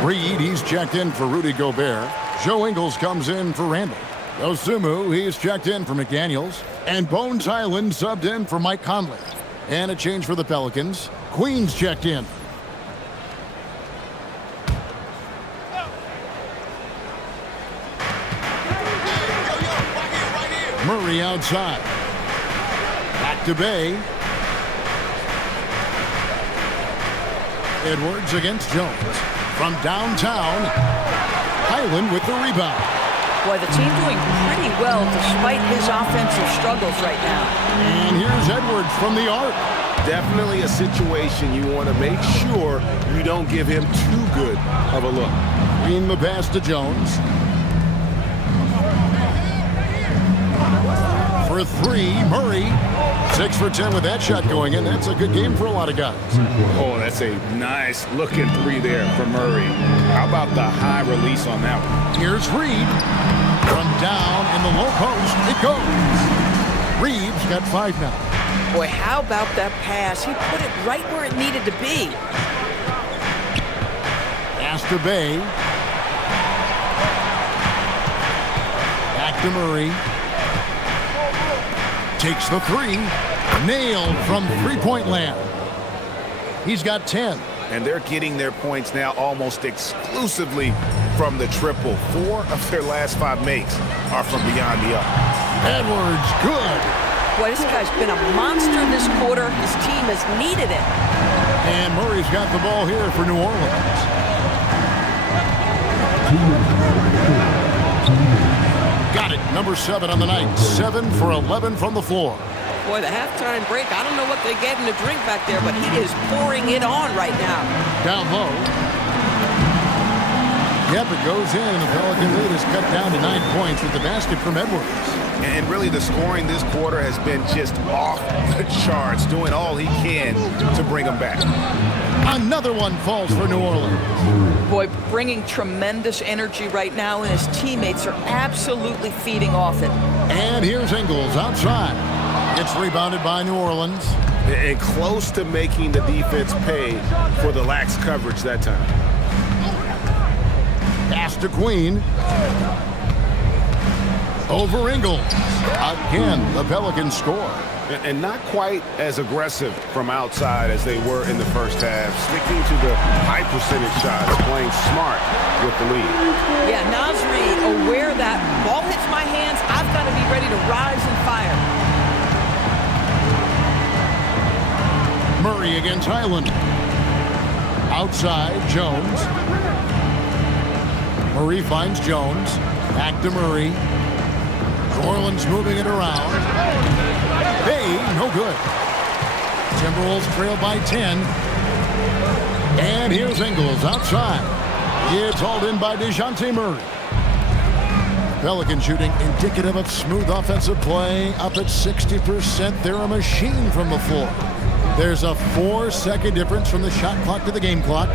Reed, he's checked in for Rudy Gobert. Joe Ingles comes in for Randall. Osumu, he's checked in for McDaniels. And Bones Highland subbed in for Mike Conley. And a change for the Pelicans. Queen's checked in. Murray outside. Back to Bay. Edwards against Jones. From downtown, Highland with the rebound. Boy, the team doing pretty well despite his offensive struggles right now. And here's Edwards from the arc. Definitely a situation you want to make sure you don't give him too good of a look. Green the pass to Jones. For three, Murray. 6 for 10 with that shot going in. That's a good game for a lot of guys. Oh, that's a nice looking 3 there for Murray. How about the high release on that one? Here's Reed. From down in the low post, it goes. Reed's got 5 now. Boy, how about that pass? He put it right where it needed to be. Pass to Bay. Back to Murray. Takes the 3. Nailed from three-point land. He's got 10. And they're getting their points now almost exclusively from the triple. 4 of their last 5 makes are from beyond the arc. Edwards, good. Boy, this guy's been a monster this quarter. His team has needed it. And Murray's got the ball here for New Orleans. Got it, number 7 on the night. 7 for 11 from the floor. Boy, the halftime break, I don't know what they get in the drink back there, but he is pouring it on right now. Down low. Yep, it goes in, and the Pelican lead is cut down to 9 points with the basket from Edwards. And really, the scoring this quarter has been just off the charts, doing all he can to bring them back. Another one falls for New Orleans. Boy, bringing tremendous energy right now, and his teammates are absolutely feeding off it. And here's Ingles outside. It's rebounded by New Orleans. And close to making the defense pay for the lax coverage that time. Pass to Queen. Over Ingles. Again, the Pelicans score. And not quite as aggressive from outside as they were in the first half. Sticking to the high percentage shots, playing smart with the lead. Yeah, Naz Reid, aware that ball hits my hands, I've got to be ready to rise and fire. Murray against Highland. Outside, Jones. Murray finds Jones. Back to Murray. New Orleans moving it around. Hey, no good. Timberwolves trail by 10. And here's Ingles outside. It's hauled in by DeJounte Murray. Pelican shooting indicative of smooth offensive play, up at 60%. They're a machine from the floor. There's a 4-second difference from the shot clock to the game clock.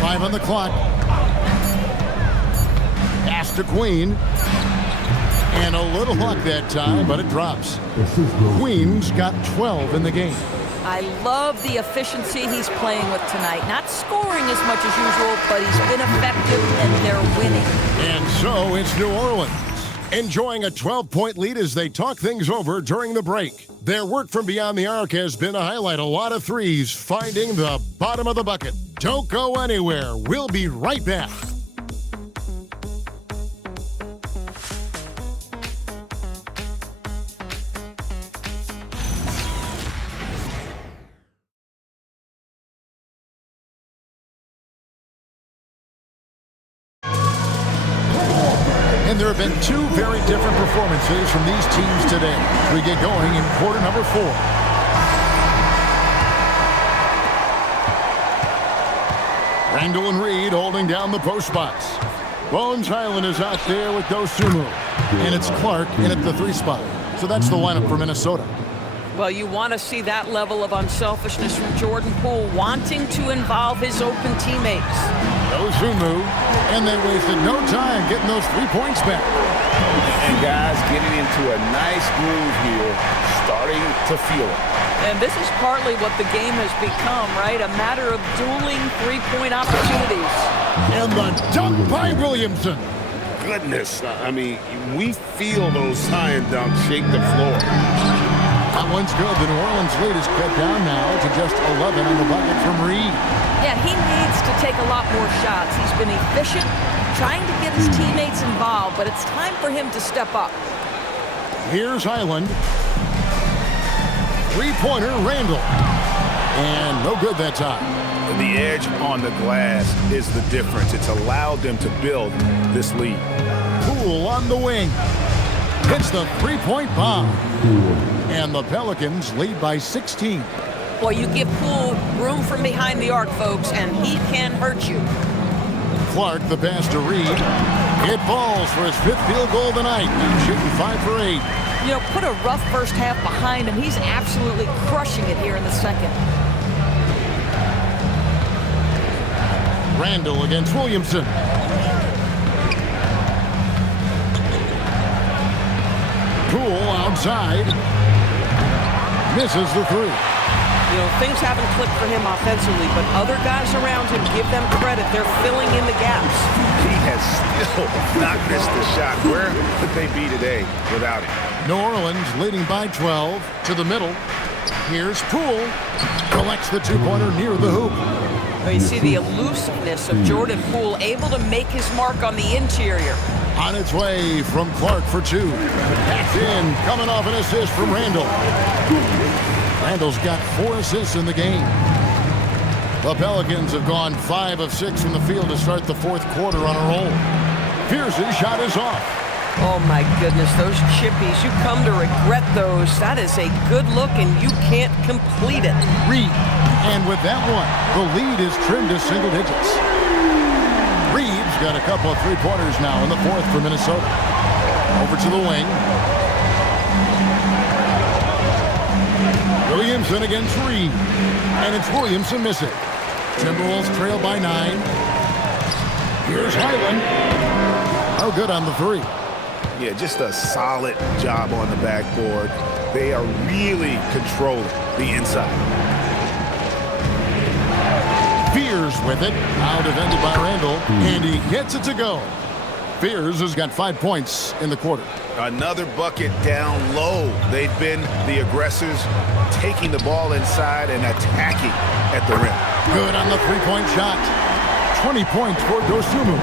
5 on the clock. Pass to Queen. And a little luck that time, but it drops. Queen's got 12 in the game. I love the efficiency he's playing with tonight. Not scoring as much as usual, but he's been effective and they're winning. And so it's New Orleans, enjoying a 12-point lead as they talk things over during the break. Their work from beyond the arc has been a highlight. A lot of threes, finding the bottom of the bucket. Don't go anywhere. We'll be right back. And there have been two very different performances from these teams today. We get going in quarter number 4. Randall and Reed holding down the post spots. Bones Highland is out there with Dosunmu. And it's Clark in at the 3 spot. So that's the lineup for Minnesota. Well, you want to see that level of unselfishness from Jordan Poole, wanting to involve his open teammates. Dosunmu, and they wasted no time getting those 3 points back. And guys getting into a nice groove here, starting to feel it. And this is partly what the game has become, right? A matter of dueling 3-point opportunities. And the dunk by Williamson. Goodness, I mean, we feel those science dunks shake the floor. That one's good. The New Orleans lead is cut down now to just 11 on the bucket from Reed. Yeah, he needs to take a lot more shots. He's been efficient, trying to get his teammates involved, but it's time for him to step up. Here's Highland. 3-pointer, Randall. And no good that time. The edge on the glass is the difference. It's allowed them to build this lead. Poole on the wing. Hits the 3-point bomb. And the Pelicans lead by 16. Well, you give Poole room from behind the arc, folks, and he can hurt you. Clark, the pass to Reed. It falls for his 5th field goal of the night. Now shooting 5 for 8. You know, put a rough first half behind him. He's absolutely crushing it here in the second. Randall against Williamson. Poole outside. Misses the 3. You know, things haven't clicked for him offensively, but other guys around him, give them credit. They're filling in the gaps. He has still not missed the shot. Where could they be today without him? New Orleans leading by 12 to the middle. Here's Poole. Collects the 2-pointer near the hoop. Well, you see the elusiveness of Jordan Poole, able to make his mark on the interior. On its way from Clark for 2. That's in, coming off an assist from Randall. Randall's got 4 assists in the game. The Pelicans have gone 5 of 6 from the field to start the 4th quarter on a roll. Pierce's shot is off. Oh, my goodness, those chippies, you come to regret those. That is a good look, and you can't complete it. Reed, and with that one, the lead is trimmed to single digits. Reed's got a couple of 3-pointers now in the 4th for Minnesota. Over to the wing. Williamson against Reed, and it's Williamson missing. Timberwolves trail by 9. Here's Highland. Oh, good on the 3. Yeah, just a solid job on the backboard. They are really controlling the inside. Fears with it. Now defended by Randall, and he gets it to go. Fears has got 5 points in the quarter. Another bucket down low. They've been the aggressors, taking the ball inside and attacking at the rim. Good on the 3-point shot. 20 points for Dosunmu.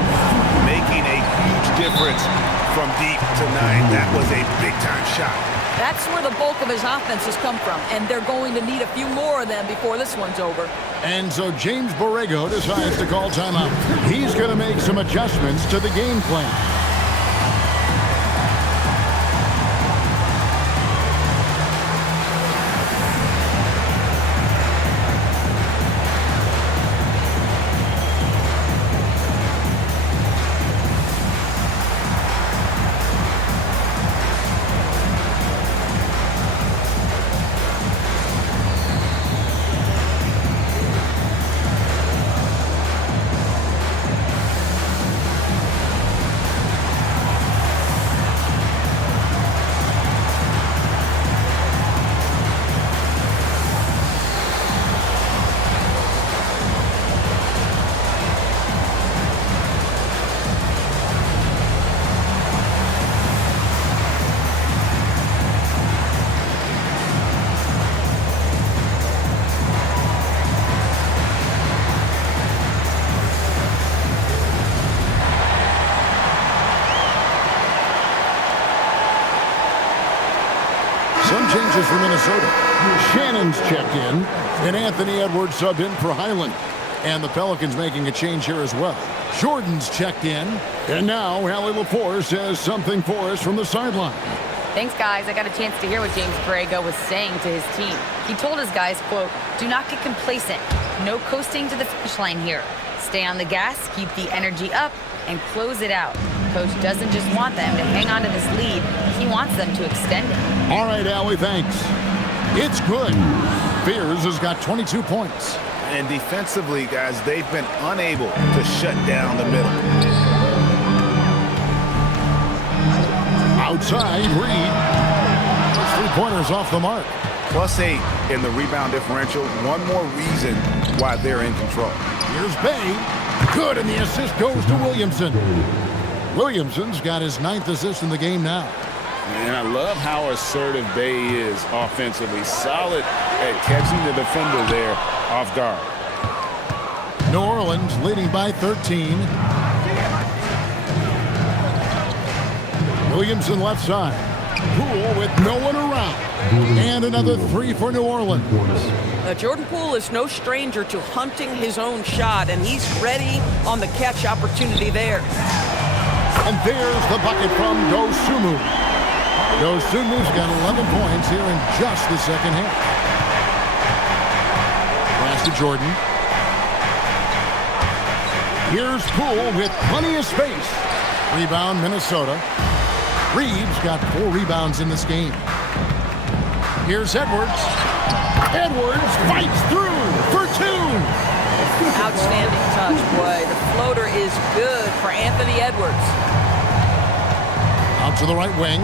Making a huge difference from deep to 9. That was a big-time shot. That's where the bulk of his offense has come from, and they're going to need a few more of them before this one's over. And so James Borrego decides to call timeout. He's going to make some adjustments to the game plan. changes for Minnesota. Shannon's checked in, and Anthony Edwards subbed in for Highland. And the Pelicans making a change here as well. Jordan's checked in, and now Allie LaForce says something for us from the sideline. Thanks, guys. I got a chance to hear what James Borrego was saying to his team. He told his guys, quote, "Do not get complacent. No coasting to the finish line here. Stay on the gas, keep the energy up, and close it out." Coach doesn't just want them to hang on to this lead. He wants them to extend it. All right, Allie, thanks. It's good. Fears has got 22 points. And defensively, guys, they've been unable to shut down the middle. Outside, Reed. Three-pointers off the mark. +8 in the rebound differential. One more reason why they're in control. Here's Bay. Good, and the assist goes to Williamson. Williamson's got his 9th assist in the game now. And I love how assertive Bay is offensively. Solid at catching the defender there off guard. New Orleans leading by 13. Williamson left side. Poole with no one around. And another three for New Orleans. Jordan Poole is no stranger to hunting his own shot, and he's ready on the catch opportunity there. And there's the bucket from Dosunmu. Dosumu's got 11 points here in just the second half. Pass to Jordan. Here's Poole with plenty of space. Rebound, Minnesota. Reeves got 4 rebounds in this game. Here's Edwards. Edwards fights through for 2. Outstanding touch, boy. The floater is good for Anthony Edwards. Out to the right wing.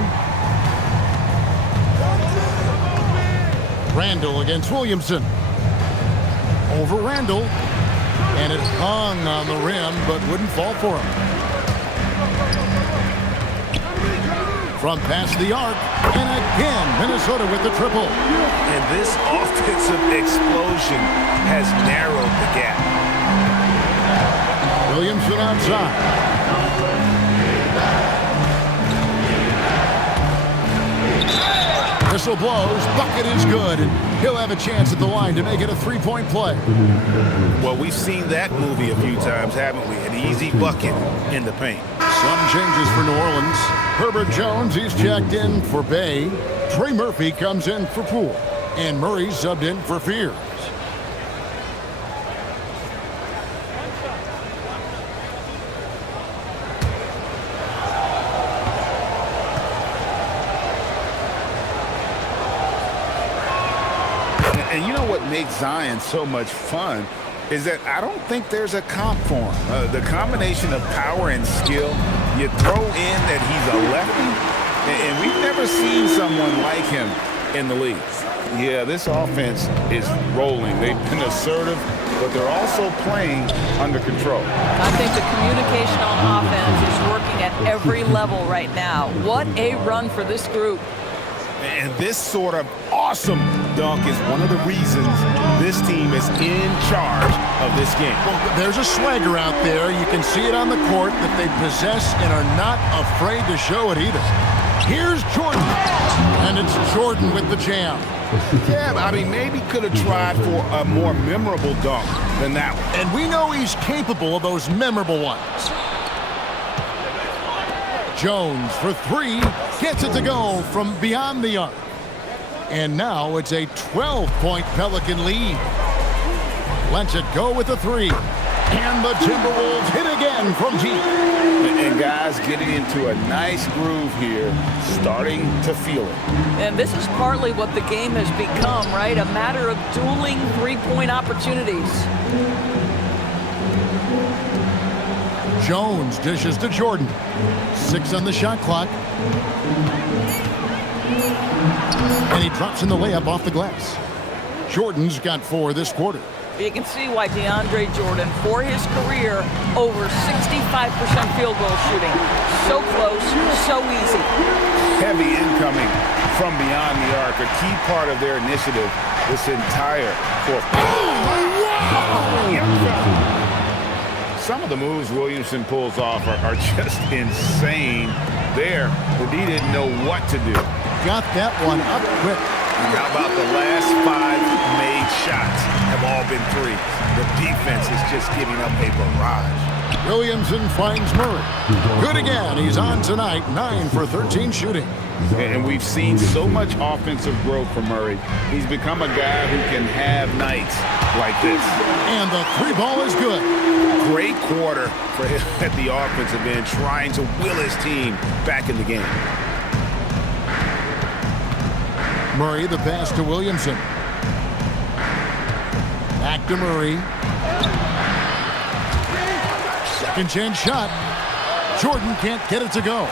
Randall against Williamson. Over Randall. And it hung on the rim, but wouldn't fall for him. From past the arc. And again, Minnesota with the triple. And this offensive explosion has narrowed the gap. Williamson outside. Whistle blows, bucket is good, and he'll have a chance at the line to make it a 3-point play. Well, we've seen that movie a few times, haven't we? An easy bucket in the paint. Some changes for New Orleans. Herbert Jones, he's checked in for Bay. Trey Murphy comes in for Poole. And Murray subbed in for Fears. And you know what makes Zion so much fun is that I don't think there's a comp for him. The combination of power and skill, you throw in that he's a lefty, and we've never seen someone like him in the league. Yeah, this offense is rolling. They've been assertive, but they're also playing under control. I think the communication on offense is working at every level right now. What a run for this group. And this sort of awesome dunk is one of the reasons this team is in charge of this game. Well, there's a swagger out there. You can see it on the court that they possess and are not afraid to show it either. Here's Jordan. And it's Jordan with the jam. Yeah, I mean, maybe could have tried for a more memorable dunk than that one. And we know he's capable of those memorable ones. Jones for 3, gets it to go from beyond the arc. And now it's a 12-point Pelican lead. Lets it go with the 3. And the Timberwolves hit again from deep. And guys getting into a nice groove here, starting to feel it. And this is partly what the game has become, right? A matter of dueling three-point opportunities. Jones dishes to Jordan. 6 on the shot clock. And he drops in the layup off the glass. Jordan's got 4 this quarter. You can see why DeAndre Jordan, for his career, over 65% field goal shooting. So close, so easy. Heavy incoming from beyond the arc, a key part of their initiative this entire fourth quarter. Some of the moves Williamson pulls off are just insane. There, the D didn't know what to do. Got that one up quick. How about the last 5 made shots have all been threes? The defense is just giving up a barrage. Williamson finds Murray. Good again. He's on tonight, 9 for 13 shooting. And we've seen so much offensive growth from Murray. He's become a guy who can have nights like this. And the 3 ball is good. Great quarter for him at the offensive end, trying to will his team back in the game. Murray, the pass to Williamson. Back to Murray. Second chance shot. Jordan can't get it to go.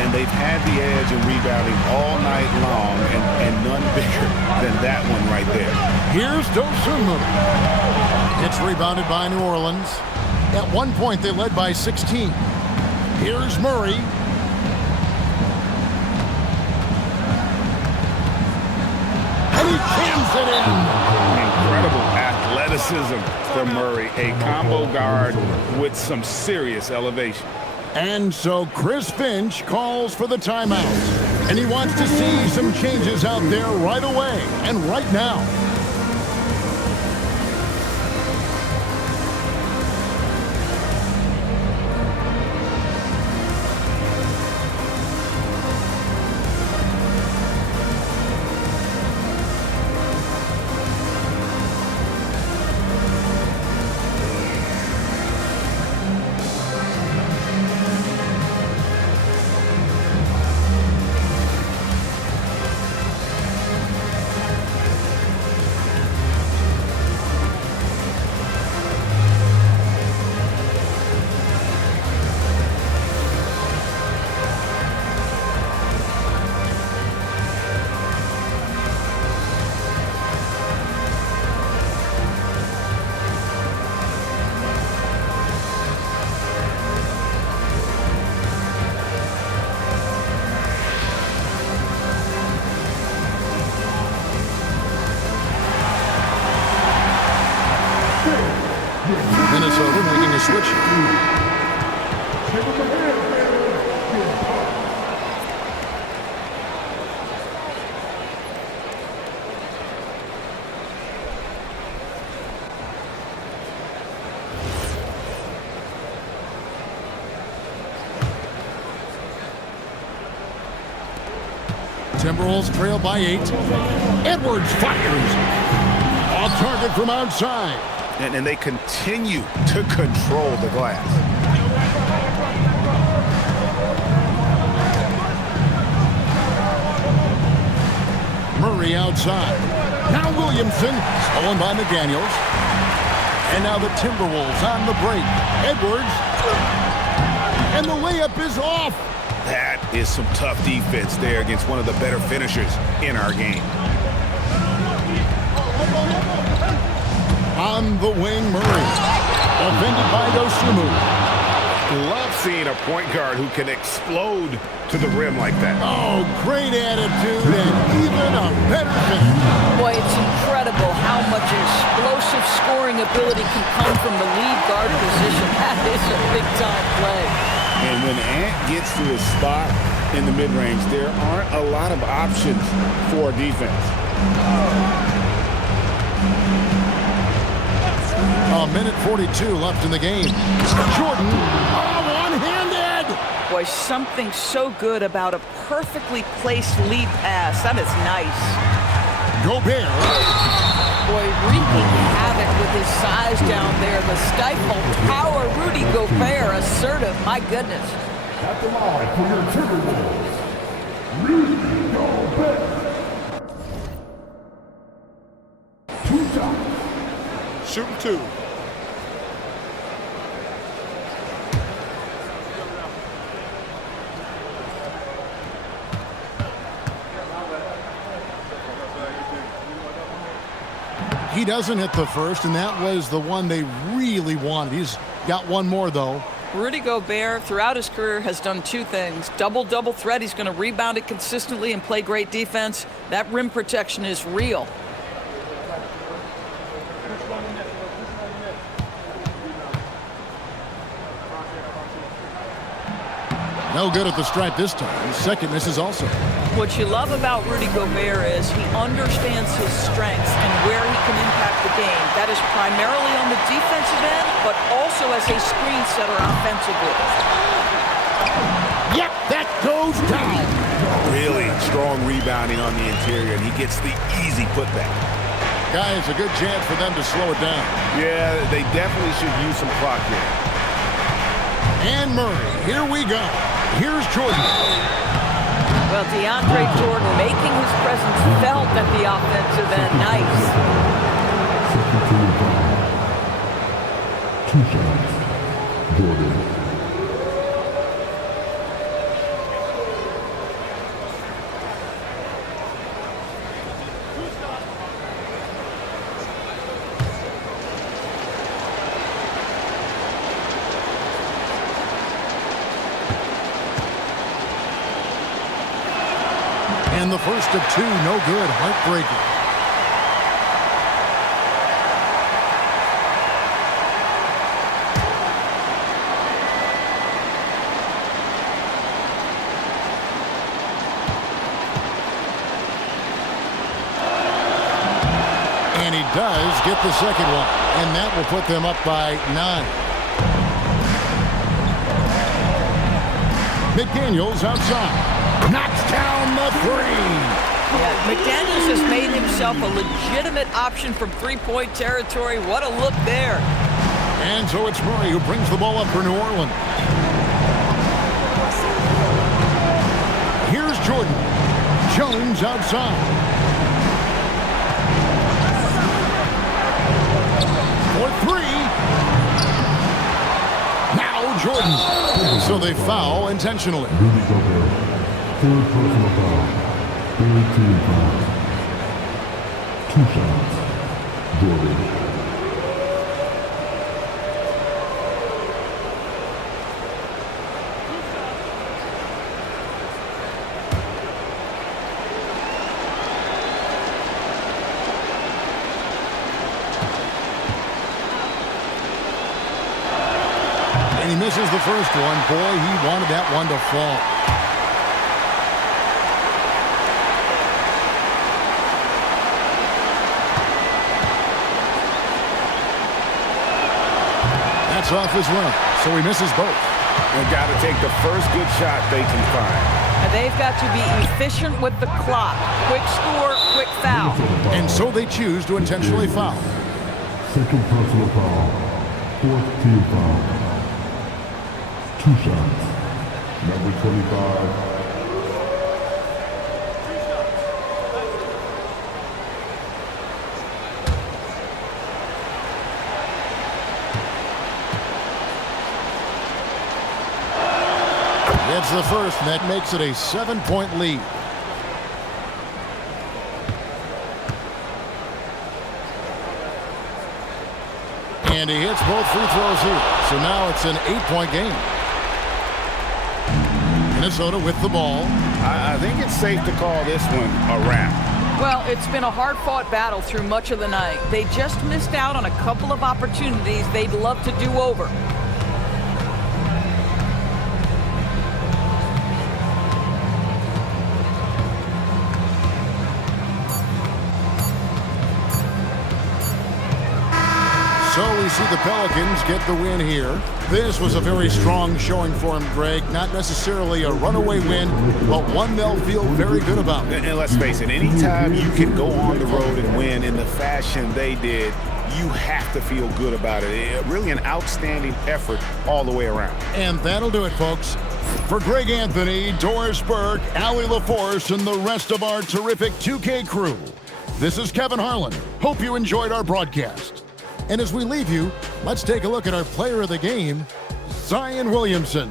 And they've had the edge in rebounding all night long, and none bigger than that one right there. Here's Dosunmu. It's rebounded by New Orleans. At one point, they led by 16. Here's Murray. And he jams it in. Incredible athleticism from Murray. A combo guard with some serious elevation. And so Chris Finch calls for the timeout. And he wants to see some changes out there right away and right now. Minnesota making a switch. Timberwolves trail by 8. Edwards fires. Off target from outside. And they continue to control the glass. Murray outside. Now Williamson, stolen by McDaniels. And now the Timberwolves on the break. Edwards. And the layup is off. That is some tough defense there against one of the better finishers in our game. On the wing, Murray. Defended by Dosunmu. Love seeing a point guard who can explode to the rim like that. Oh, great attitude and even a better finish. Boy, it's incredible how much explosive scoring ability can come from the lead guard position. That is a big-time play. And when Ant gets to his spot in the mid-range, there aren't a lot of options for defense. A minute 42 left in the game. Jordan, one-handed. Boy, something so good about a perfectly placed lead pass. That is nice. Gobert. Boy, wreaking havoc with his size down there. The stifle power, Rudy Gobert, assertive. My goodness. At the line for your Timberwolves, Rudy Gobert. 2 shots. Shooting 2. He doesn't hit the first, and that was the one they really wanted. He's got one more, though. Rudy Gobert, throughout his career, has done 2 things. Double-double threat. He's going to rebound it consistently and play great defense. That rim protection is real. No good at the stripe this time. Second misses also. What you love about Rudy Gobert is he understands his strengths and where he can impact the game. That is primarily on the defensive end, but also as a screen setter offensively. Yep, that goes down. Really strong rebounding on the interior, and he gets the easy putback. Guys, a good chance for them to slow it down. Yeah, they definitely should use some clock here. And Murray, here we go. Here's Jordan. Well, DeAndre Jordan making his presence felt at the offensive end. Nice. Two shots. Jordan. And the first of two, no good. Heartbreaker. And he does get the second one. And that will put them up by 9. McDaniels outside. Knocks down the three. Yeah, McDaniels has made himself a legitimate option from three-point territory. What a look there. And so it's Murray who brings the ball up for New Orleans. Here's Jordan. Jones outside. For three. Now Jordan. So they foul intentionally. Third personal foul. Third team foul. Two shots. Jordan. And he misses the first one. Boy, he wanted that one to fall. That's off as well, so he misses both. They've got to take the first good shot they can find. And they've got to be efficient with the clock. Quick score, quick foul. And so they choose to intentionally foul. Second personal foul. Fourth team foul. Two shots. Number 25. It's the first, and that makes it a 7-point lead. And he hits both free throws here. So now it's an 8-point game. Minnesota with the ball. I think it's safe to call this one a wrap. Well, it's been a hard-fought battle through much of the night. They just missed out on a couple of opportunities they'd love to do over. So we see the Pelicans get the win here. This was a very strong showing for him, Greg. Not necessarily a runaway win, but one they'll feel very good about. And let's face it, anytime you can go on the road and win in the fashion they did, you have to feel good about it. Really an outstanding effort all the way around. And that'll do it, folks. For Greg Anthony, Doris Burke, Allie LaForce, and the rest of our terrific 2K crew, this is Kevin Harlan. Hope you enjoyed our broadcast. And as we leave you, let's take a look at our player of the game, Zion Williamson.